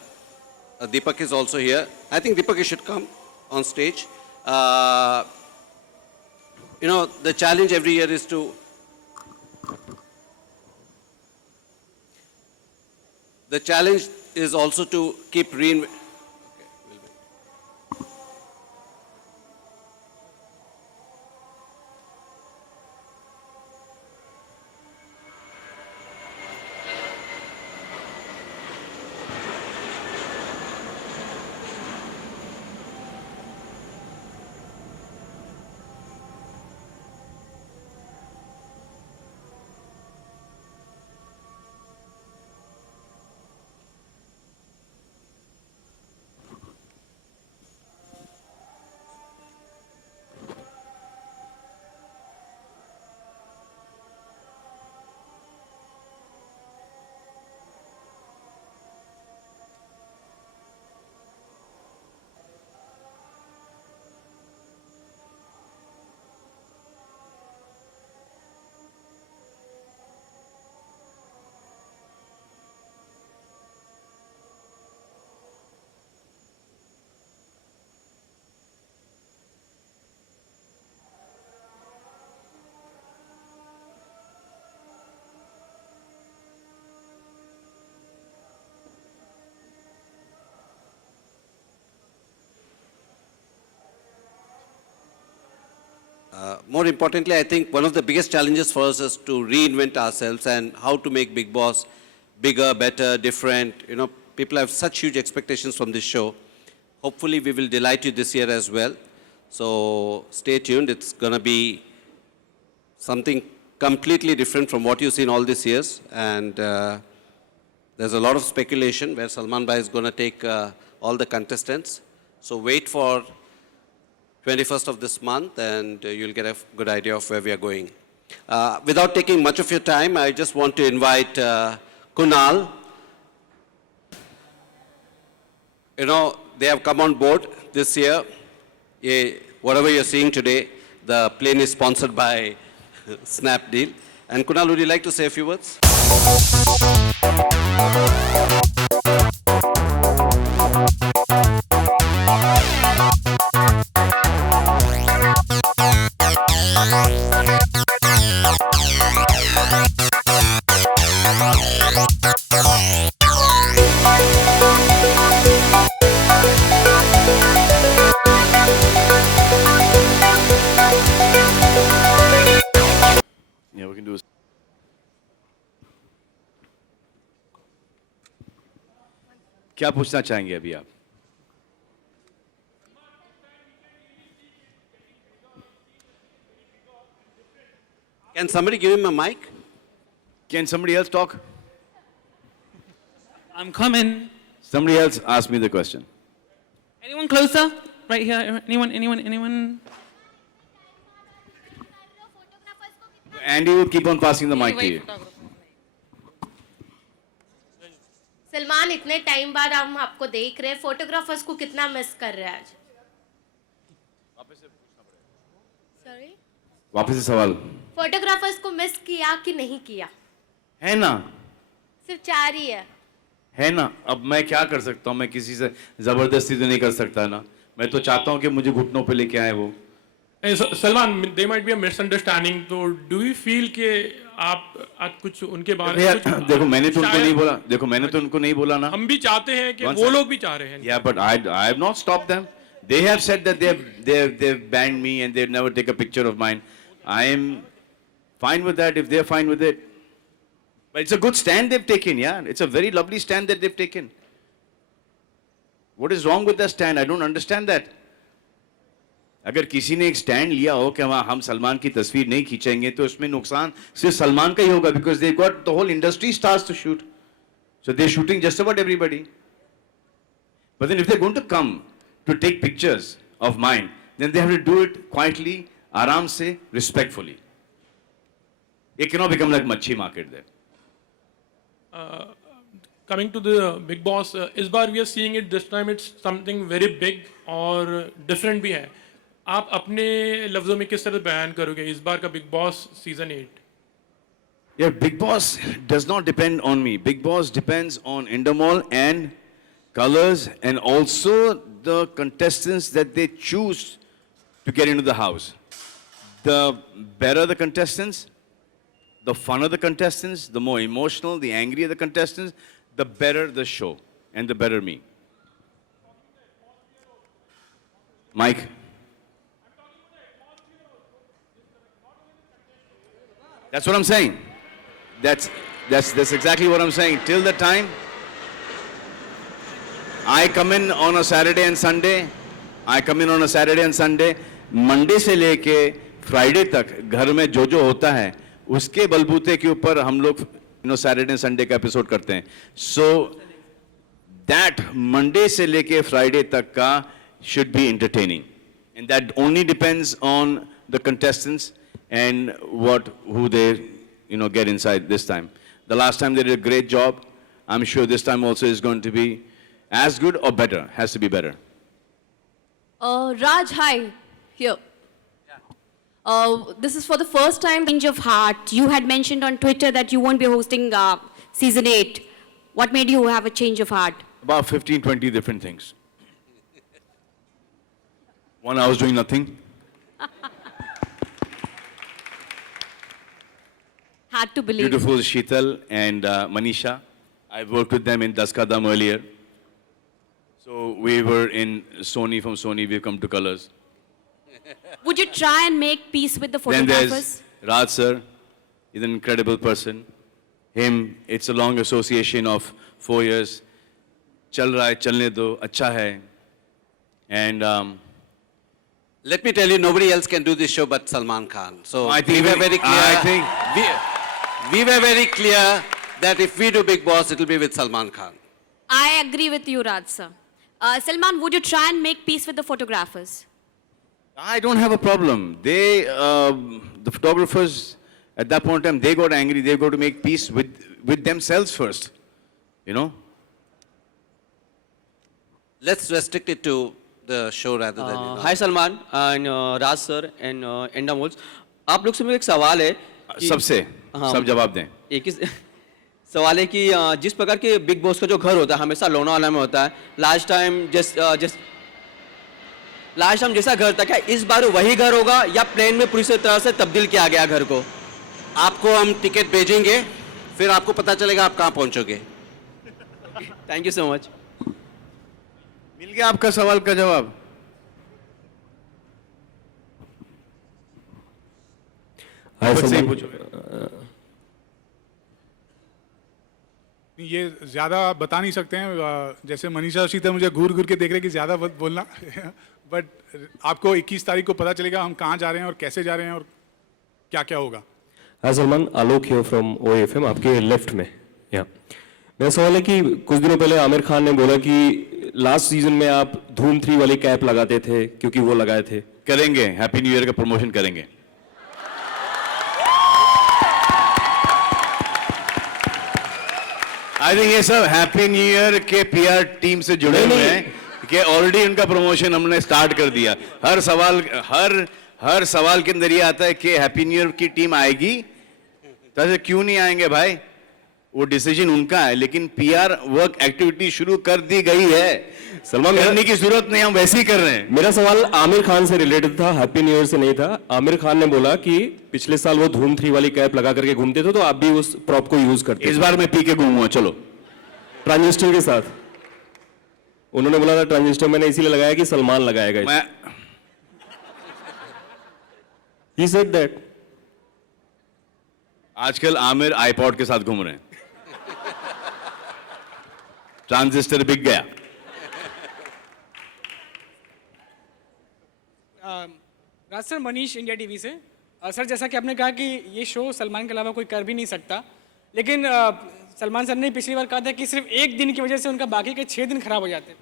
Deepak is also here. I think Deepak, you should come on stage. You know, the challenge every year is to also to keep reinventing. More importantly, I think one of the biggest challenges for us is to reinvent ourselves and how to make Big Boss bigger, better, different. You know, people have such huge expectations from this show. Hopefully, we will delight you this year as well. So stay tuned. It's going to be something completely different from what you've seen all these years. And there's a lot of speculation where Salman Bhai is going to take all the contestants. So wait for 21st of this month, and you'll get a good idea of where we are going. Without taking much of your time, I just want to invite Kunal. You know, they have come on board this year. Whatever you're seeing today, the plane is sponsored by Snapdeal. And Kunal, would you like to say a few words? Yeah, we can do. क्या पूछना चाहेंगे अभी आप? Can somebody give him a mic? Can somebody else talk? I'm coming. Somebody else ask me the question. Anyone closer? Right here. Anyone? Andy will keep on passing the mic to you. Salman, इतने time बाद हम आपको देख रहे हैं, photographers को कितना miss कर रहे हैं आज? सॉरी, वापस से सवाल. फोटोग्राफर्स को मिस किया कि नहीं किया? है ना? सिर्फ 4 ही है ना? अब मैं क्या कर सकता हूँ? मैं किसी से जबरदस्ती तो नहीं कर सकता ना. मैं तो चाहता हूँ कि मुझे घुटनों पे लेके आए वो. Salman, there might be a misunderstanding. So, do you feel कि आप कुछ उनके बारे भैया, में कुछ देखो मैंने तो उनको शायद- नहीं बोला, देखो मैंने तो उनको नहीं बोला ना. हम भी चाहते हैं कि One वो second. लोग भी चाह रहे हैं. Yeah, but I have not stopped them. They have said that they've banned me and they've never take a picture of mine. I am fine with that if they're fine with it. But it's a good stand they've taken, yeah. It's a very lovely stand that they've taken. What is wrong with that stand? I don't understand that. अगर किसी ने एक stand लिया हो कि हम सलमान की तस्वीर नहीं खींचेंगे तो उसमें नुकसान सिर्फ सलमान का ही होगा because they got the whole industry stars to shoot. So they're shooting just about everybody. But then if they're going to come to take pictures of mine, then they have to do it quietly, आराम से, respectfully. It cannot become like मच्छी market there. Coming to the Big Boss, इस बार we are seeing it this time. It's something very big और different भी है. आप अपने लफ्जों में किस तरह बयान करोगे इस बार का big boss season 8? Yeah, Big Boss does not depend on me. Big Boss depends on Endemol and Colors and also the contestants that they choose to get into the house. The better the contestants, the funner the contestants, the more emotional, the angrier the contestants, the better the show and the better me. Mike? That's what I'm saying. That's exactly what I'm saying. Till the time I come in on a Saturday and Sunday, Monday से लेके Friday तक घर में जो होता है उसके बलबूते के ऊपर हम लोग Saturday and Sunday का एपिसोड करते हैं. So that Monday से लेके Friday तक का should be entertaining, and that only depends on the contestants and who they get inside this time. The last time they did a great job. I'm sure this time also is going to be as good or better. Has to be better. Raj, hi. Here. This is for the first time. Change of heart. You had mentioned on Twitter that you won't be hosting season 8. What made you have a change of heart? About 15, 20 different things. One, I was doing nothing. Hard to believe. Beautiful Sheetal and Manisha. I worked with them in Das Ka Dam earlier. So we were in Sony. From Sony, we've come to Colors. Would you try and make peace with the Then photographers? there's Raj sir. He's an incredible person. Him, it's a long association of 4 years. Chal raha hai, chalne do, acha hai. And Let me tell you, nobody else can do this show but Salman Khan. So I think we were very clear. I think we were very clear that if we do Big Boss, it will be with Salman Khan. I agree with you, Raj sir. Salman, would you try and make peace with the photographers? I don't have a problem. They, the photographers, at that point in time, they got angry. They got to make peace with themselves first. Let's restrict it to the show rather than. Hi Salman and Raj sir and Endemol. आप लोग से मेरे एक सवाल है. सबसे सब जवाब दें. एक ही सवाल है कि जिस प्रकार के बिग बॉस का जो घर होता है हमेशा लोनावाला में होता है. लास्ट टाइम जैसा घर था, क्या इस बार वही घर होगा या प्लेन में पूरी तरह से तब्दील किया गया घर को? आपको हम टिकट भेजेंगे, फिर आपको पता चलेगा आप कहाँ पहुंचोगे. Thank you so much. मिल गया आपका सवाल का जवाब. ये ज़्यादा बता नहीं सकते हैं. जैसे मनीषा शीतल मुझे घूर घूर के देख रहे कि ज़्यादा बोलना. बट आपको 21 तारीख को पता चलेगा हम कहाँ जा रहे हैं और कैसे जा रहे हैं और क्या क्या होगा. हाय सलमान, आलोक हियर फ्रॉम OFM, आपके लेफ्ट में. मेरा सवाल है कि कुछ दिनों पहले आमिर खान ने बोला कि लास्ट सीजन में आप धूम 3 वाली कैप लगाते थे क्योंकि वो लगाए थे. करेंगे, हैप्पी न्यू ईयर का प्रमोशन करेंगे. आई थिंक ये सब हैप्पी न्यू ईयर के PR टीम से जुड़े हुए हैं कि ऑलरेडी उनका प्रमोशन हमने स्टार्ट कर दिया. हर सवाल के अंदर ये आता है कि हैप्पी न्यू ईयर की टीम आएगी, तो ऐसे क्यों नहीं आएंगे भाई? वो डिसीजन उनका है, लेकिन पीआर वर्क एक्टिविटी शुरू कर दी गई है। सलमान, करने की जरूरत नहीं, हम वैसे ही कर रहे हैं। मेरा सवाल आमिर खान से रिलेटेड था, हैप्पी न्यू ईयर से नहीं था। आमिर खान ने बोला कि पिछले साल वो धूम 3 वाली कैप लगा करके घूमते थे, तो आप भी उस प्रॉप को यूज करते। इस बार मैं पी के घूमूंगा, चलो। ट्रांजिस्टर के साथ उन्होंने बोला था ट्रांजिस्टर मैंने इसीलिए लगाया कि सलमान लगाएगा। मैं He said that. आजकल आमिर आईपॉड के साथ घूम रहे हैं। ट्रांजिस्टर बिक गया। राज सर, मनीष, इंडिया टीवी से। सर, जैसा कि आपने कहा कि ये शो सलमान के अलावा कोई कर भी नहीं सकता, लेकिन सलमान सर ने पिछली बार कहा था कि सिर्फ एक दिन की वजह से उनका बाकी के 6 दिन खराब हो जाते।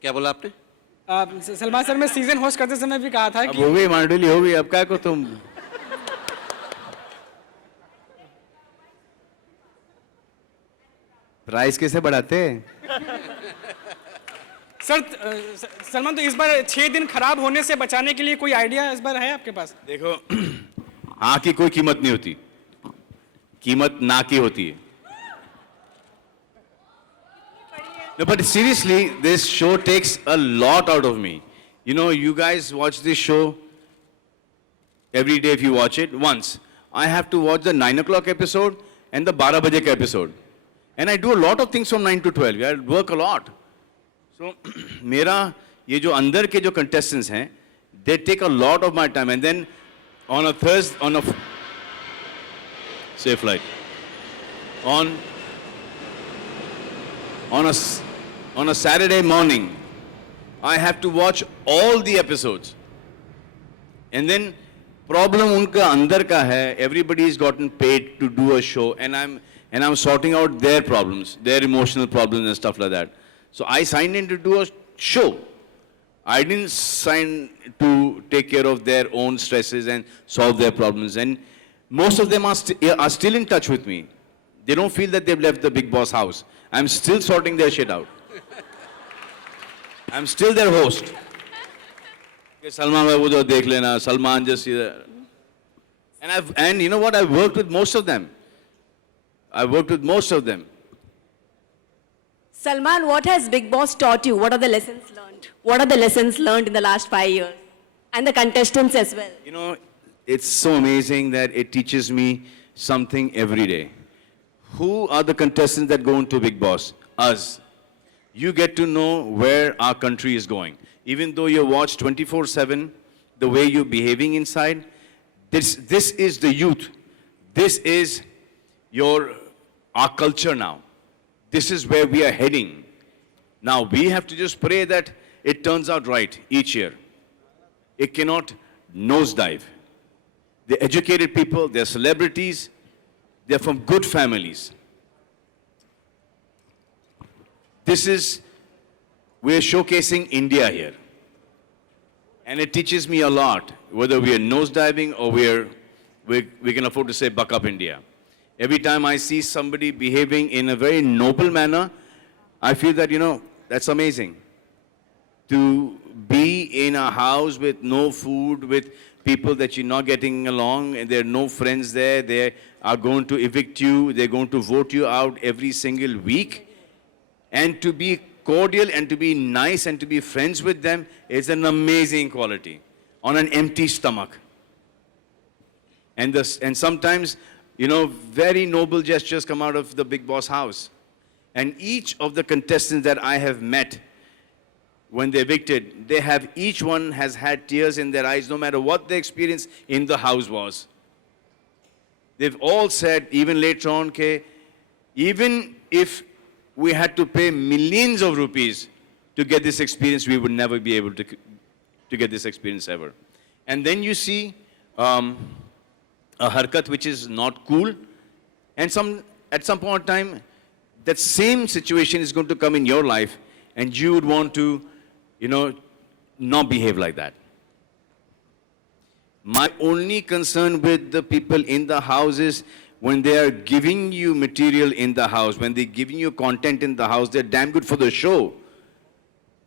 क्या बोला आपने? सलमान सर ने सीजन होस्ट करते समय भी कहा था कि हो गई मांडली, हो गई, अब क्या को तुम। प्राइस कैसे बढ़ाते हैं? सर, सलमान, तो इस बार 6 दिन खराब होने से बचाने के लिए कोई आइडिया इस बार है आपके पास? देखो, हाँ की कोई कीमत नहीं होती, कीमत ना की होती है। No, but seriously, this show takes a lot out of me. You know, you guys watch this show every day if you watch it once. I have to watch the 9 o'clock episode and the 12 baje ka episode. And I do a lot of things from 9 to 12. I work a lot. So, मेरा ये जो अंदर के जो contestants हैं, they take a lot of my time. And then on a Thursday, on a safe flight, on a Saturday morning, I have to watch all the episodes. And then problem unka andar ka hai, everybody's gotten paid to do a show, and I'm sorting out their problems, their emotional problems and stuff like that. So I signed in to do a show. I didn't sign to take care of their own stresses and solve their problems. And most of them are still in touch with me. They don't feel that they've left the Big Boss house. I'm still sorting their shit out. I'm still their host. Salman bhai, wo jo dekh lena, Salman just and you know what? I've worked with most of them. Salman, what has Big Boss taught you? What are the lessons learned? What are the lessons learned in the last 5 years? And the contestants as well. You know, it's so amazing that it teaches me something every day. Who are the contestants that go into Big Boss? Us. You get to know where our country is going. Even though you watch 24/7, the way you're behaving inside, this is the youth. This is our culture now. This is where we are heading. Now we have to just pray that it turns out right each year. It cannot nosedive. They're educated people, they're celebrities, they're from good families. We're showcasing India here. And it teaches me a lot, whether we are nosediving or we can afford to say, buck up India. Every time I see somebody behaving in a very noble manner, I feel that, that's amazing. To be in a house with no food, with people that you're not getting along, and there are no friends there, they are going to evict you, they're going to vote you out every single week. And to be cordial and to be nice and to be friends with them is an amazing quality on an empty stomach. And sometimes, very noble gestures come out of the Big Boss house. And each of the contestants that I have met, when they're evicted, each one has had tears in their eyes, no matter what the experience in the house was. They've all said, even later on, even if we had to pay millions of rupees to get this experience, we would never be able to get this experience ever. And then you see a harkat which is not cool, and at some point in time, that same situation is going to come in your life, and you would want to, not behave like that. My only concern with the people in the house is when they are giving you material in the house, when they're giving you content in the house, they're damn good for the show.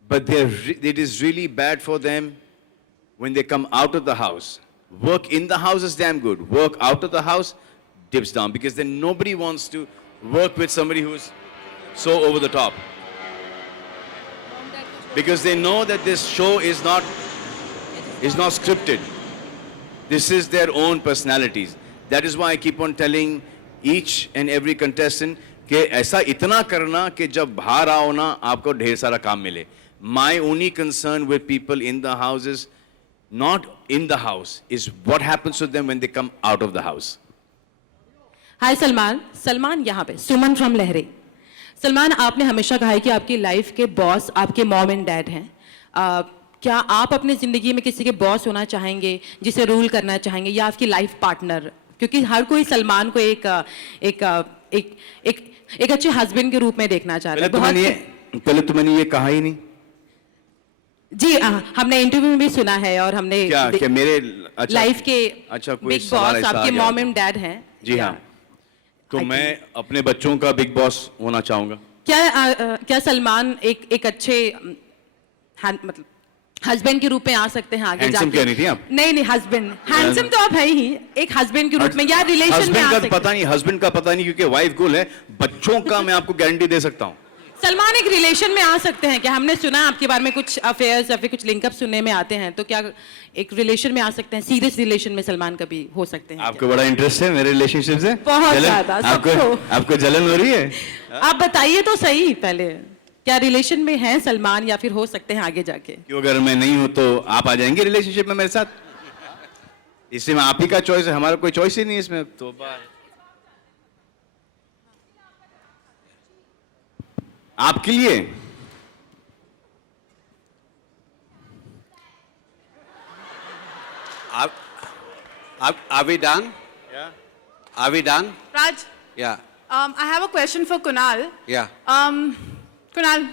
But it is really bad for them when they come out of the house. Work in the house is damn good. Work out of the house, dips down, because then nobody wants to work with somebody who's so over the top. Because they know that this show is not scripted. This is their own personalities. That is why I keep on telling each and every contestant कि ऐसा इतना करना कि जब बाहर आओ ना आपको ढेर सारा काम मिले. My only concern with people in the house is not in the house, is what happens to them when they come out of the house. हाय सलमान. सलमान यहाँ पे सुमन फ्रॉम लहरे. सलमान, आपने हमेशा कहा है कि आपकी लाइफ के बॉस आपके मॉम एंड डैड हैं. क्या आप अपनी ज़िंदगी में किसी के बॉस होना चाहेंगे, जिसे रूल करना चाहेंगे, या आपकी लाइफ पार्टनर? क्योंकि हर कोई सलमान को एक अच्छे हस्बैंड के रूप में देखना चाह रहा है. पहले तो मैंने ये कहा ही नहीं. जी हमने इंटरव्यू में भी सुना है और हमने क्या मेरे लाइफ के कोई बिग बॉस आपके मॉम एंड डैड हैं. जी हाँ, तो मैं अपने बच्चों का बिग बॉस होना चाहूंगा. क्या सलमान एक अच्छे मतलब हस्बैंड के रूप में आ सकते हैं आगे जाके? कह रही थी आप? नहीं, हस्बैंड हैंडसम तो आप है ही, एक हस्बैंड के रूप में या रिलेशन में आ सकते हैं. पता नहीं, हस्बैंड का पता नहीं, क्योंकि वाइफ गोल है. बच्चों का मैं आपको गारंटी दे सकता हूँ. सलमान एक रिलेशन में आ सकते हैं क्या? हमने सुना आपके बारे में कुछ अफेयर्स या फिर कुछ लिंकअप सुनने में आते हैं, तो क्या एक रिलेशन में आ सकते हैं? सीरियस रिलेशन में सलमान कभी हो सकते हैं? आपको बड़ा इंटरेस्ट है मेरे रिलेशनशिप से? बहुत ज्यादा. आपको जलन हो रही है? आप बताइए तो सही पहले, क्या रिलेशन में हैं सलमान या फिर हो सकते हैं आगे जाके? क्यों, अगर मैं नहीं हूं तो आप आ जाएंगे रिलेशनशिप में मेरे साथ? इसमें आप ही का चॉइस है, हमारा कोई चॉइस ही नहीं इसमें. तो आपके लिए Are we done? Yeah. Are we done? Raj. Yeah. I have a question for Kunal. Yeah. Kunal.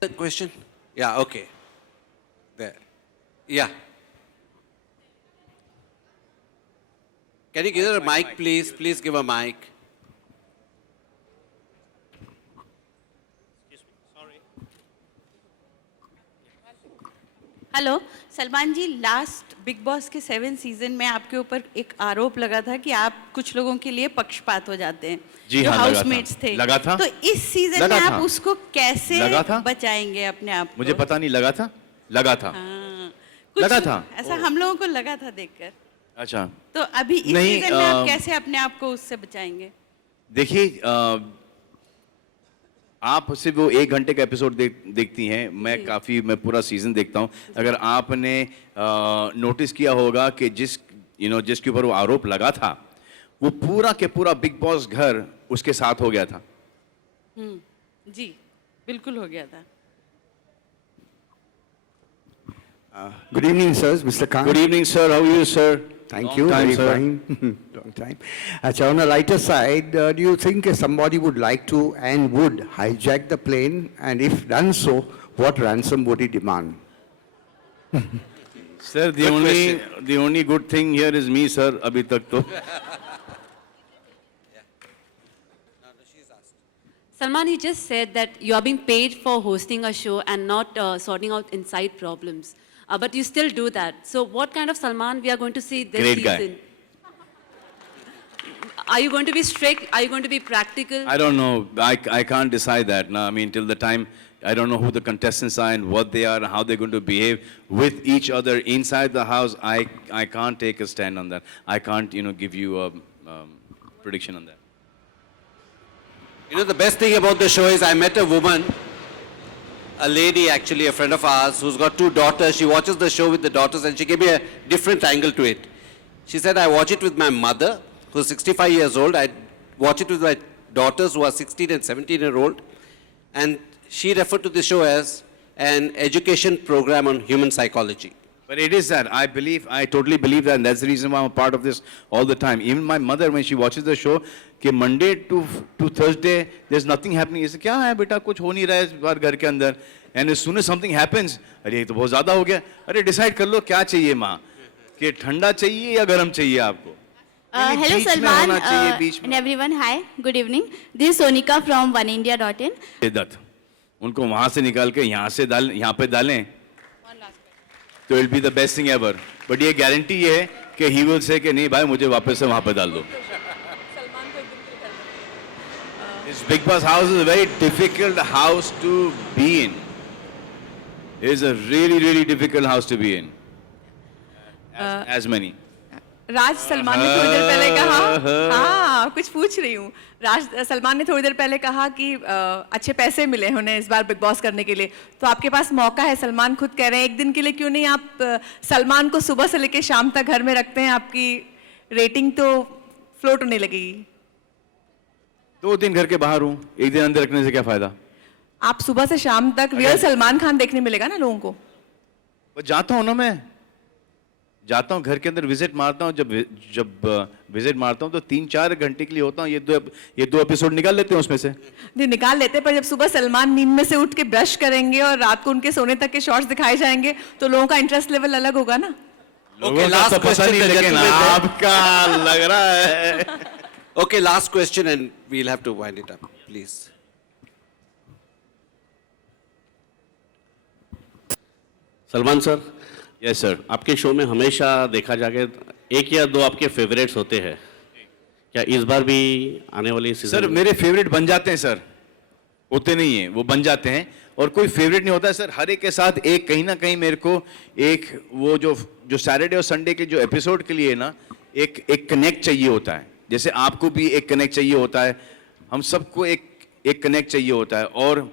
The question? Yeah, okay. There. Yeah. Can you give her a mic, please? Please give a mic. Hello Salman ji, last Bigg Boss के 7 season में आपके ऊपर एक आरोप लगा था कि आप कुछ लोगों के लिए पक्षपात हो जाते हैं. जी जो हाँ, हाउसमेट्स थे. लगा था. तो इस सीजन में आप उसको कैसे बचाएंगे अपने आप को? मुझे पता नहीं, लगा था. लगा था. ऐसा हम लोगों को लगा था देखकर. अच्छा, तो अभी इस सीजन में आप कैसे अपने आप को उससे बचाएंगे? देखिए, आप सिर्फ वो 1 घंटे का एपिसोड देखती हैं. मैं पूरा सीजन देखता हूँ. अगर आपने नोटिस किया होगा कि जिसके ऊपर वो आरोप लगा था, वो पूरा के पूरा बिग बॉस घर उसके साथ हो गया था. जी बिल्कुल हो गया था. Good evening, sir. Mr. Khan. Good evening, sir. How are you, sir? Thank you. Very fine. Long time. Achha, on the lighter side, do you think somebody would like to and would hijack the plane? And if done so, what ransom would he demand? Sir, the only good thing here is me, sir. Abhi tak to. Salman, you just said that you are being paid for hosting a show and not sorting out inside problems. But you still do that. So what kind of Salman we are going to see this Great season? Guy. Are you going to be strict? Are you going to be practical? I don't know. I can't decide that. No, I mean, till the time I don't know who the contestants are and what they are and how they're going to behave with each other inside the house. I can't take a stand on that. I can't, give you a prediction on that. The best thing about the show is I met a woman, a lady actually, a friend of ours, who's got 2 daughters. She watches the show with the daughters and she gave me a different angle to it. She said, I watch it with my mother, who's 65 years old. I watch it with my daughters, who are 16 and 17-year-old. And she referred to the show as an education program on human psychology. But it is that. I totally believe that, and that's the reason why I'm a part of this all the time. Even my mother, when she watches the show, कि Monday to Thursday, there's nothing happening. She says, क्या है बेटा, कुछ हो नहीं रहा है इस बार घर के अंदर. And as soon as something happens, अरे ये तो बहुत ज़्यादा हो गया. अरे decide कर लो क्या चाहिए माँ, कि ठंडा चाहिए या गर्म चाहिए आपको. Hello Salman and everyone. Hi, good evening. This is Sonika from OneIndia.in. Dutt उनको वहां से निकाल के यहाँ से डाल यहाँ पे डालें तो it be the best thing ever. But ये गारंटी ये है कि ही विल से कि नहीं भाई मुझे वापस से वहां पे डाल दो. This Big Boss house is a very difficult house to be in. It is a really difficult house to be in. As many. राज सलमान ने थोड़ी देर पहले कहा, हाँ कुछ पूछ रही हूँ. राज सलमान ने थोड़ी देर पहले कहा कि अच्छे पैसे मिले हैं उन्हें इस बार बिग बॉस करने के लिए. तो आपके पास मौका है, सलमान खुद कह रहे हैं एक दिन के लिए क्यों नहीं आप सलमान को सुबह से लेकर शाम तक घर में रखते हैं, आपकी रेटिंग तो फ्लोट होने लगेगी. 2 दिन घर के बाहर हूँ, 1 दिन अंदर रखने से क्या फायदा. आप सुबह से शाम तक रियल सलमान खान देखने मिलेगा ना लोगों को. जाता हूँ ना, मैं जाता हूँ घर के अंदर विजिट मारता हूँ. जब विजिट मारता हूँ तो 3-4 घंटे के लिए होता हूँ. ये दो एपिसोड निकाल लेते हैं उसमें से. नहीं निकाल लेते, पर जब सुबह सलमान नींद में से उठ के ब्रश करेंगे और रात को उनके सोने तक के शॉट्स दिखाए जाएंगे तो लोगों का इंटरेस्ट लेवल अलग होगा ना. लोगों का तो पता नहीं, लेकिन आपका लग रहा है. Okay, last question and we'll have to wind it up, please. Salman sir. Yes sir. आपके शो में हमेशा देखा जाके 1 या 2 आपके फेवरेट्स होते हैं, क्या इस बार भी आने वाली सीजन? सर मेरे फेवरेट बन जाते हैं सर, होते नहीं है, वो बन जाते हैं. और कोई फेवरेट नहीं होता है सर. हर एक के साथ एक कहीं ना कहीं मेरे को एक वो जो सैटरडे और संडे के जो एपिसोड के लिए ना एक कनेक्ट चाहिए होता है. जैसे आपको भी एक कनेक्ट चाहिए होता है, हम सबको एक कनेक्ट चाहिए होता है. और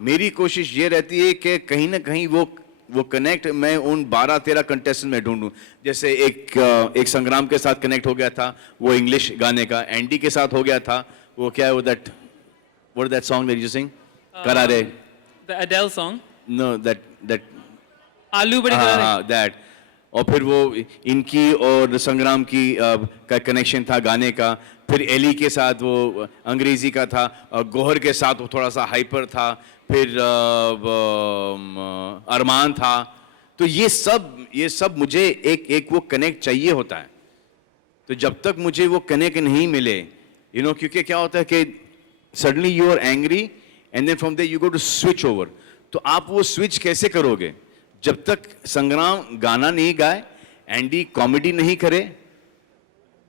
मेरी कोशिश ये रहती है कि कहीं ना कहीं वो कनेक्ट मैं उन 12-13 कंटेस्टेंट में ढूंढूं. जैसे एक संग्राम के साथ कनेक्ट हो गया था, वो इंग्लिश गाने का. एंडी के साथ हो गया था, वो क्या है वो that song that you sing, करारे, the Adele song. No that आलू बड़े करारे, दैट. और फिर वो इनकी और संग्राम की का कनेक्शन था गाने का. फिर एली के साथ वो अंग्रेजी का था. गौहर के साथ वो थोड़ा सा हाइपर था. फिर अरमान था. तो ये सब मुझे एक वो कनेक्ट चाहिए होता है. तो जब तक मुझे वो कनेक्ट नहीं मिले, क्योंकि क्या होता है कि suddenly you are angry and then from there you go to switch over. तो आप वो स्विच कैसे करोगे जब तक संग्राम गाना नहीं गाए, एंडी कॉमेडी नहीं करे,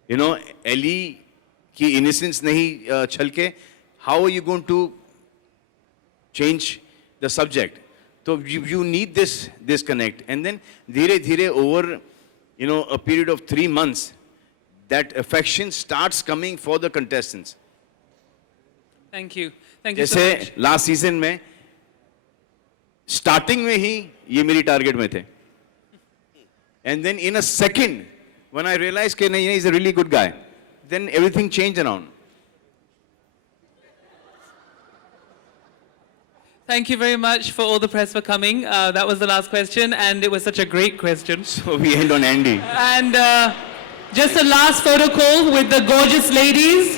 एली की इनोसेंस नहीं छलके. How are you going to change the subject? तो you need this connect. And then धीरे धीरे over a period of 3 months that affection starts coming for the contestants. Thank you so जैसे much. Last season में starting में ही ये मेरी target में थे. And then in a second when I realise कि नहीं, is a really good guy, then everything change around. Thank you very much for all the press for coming. That was the last question, and it was such a great question. So we end on Andy. And just a last photo call with the gorgeous ladies.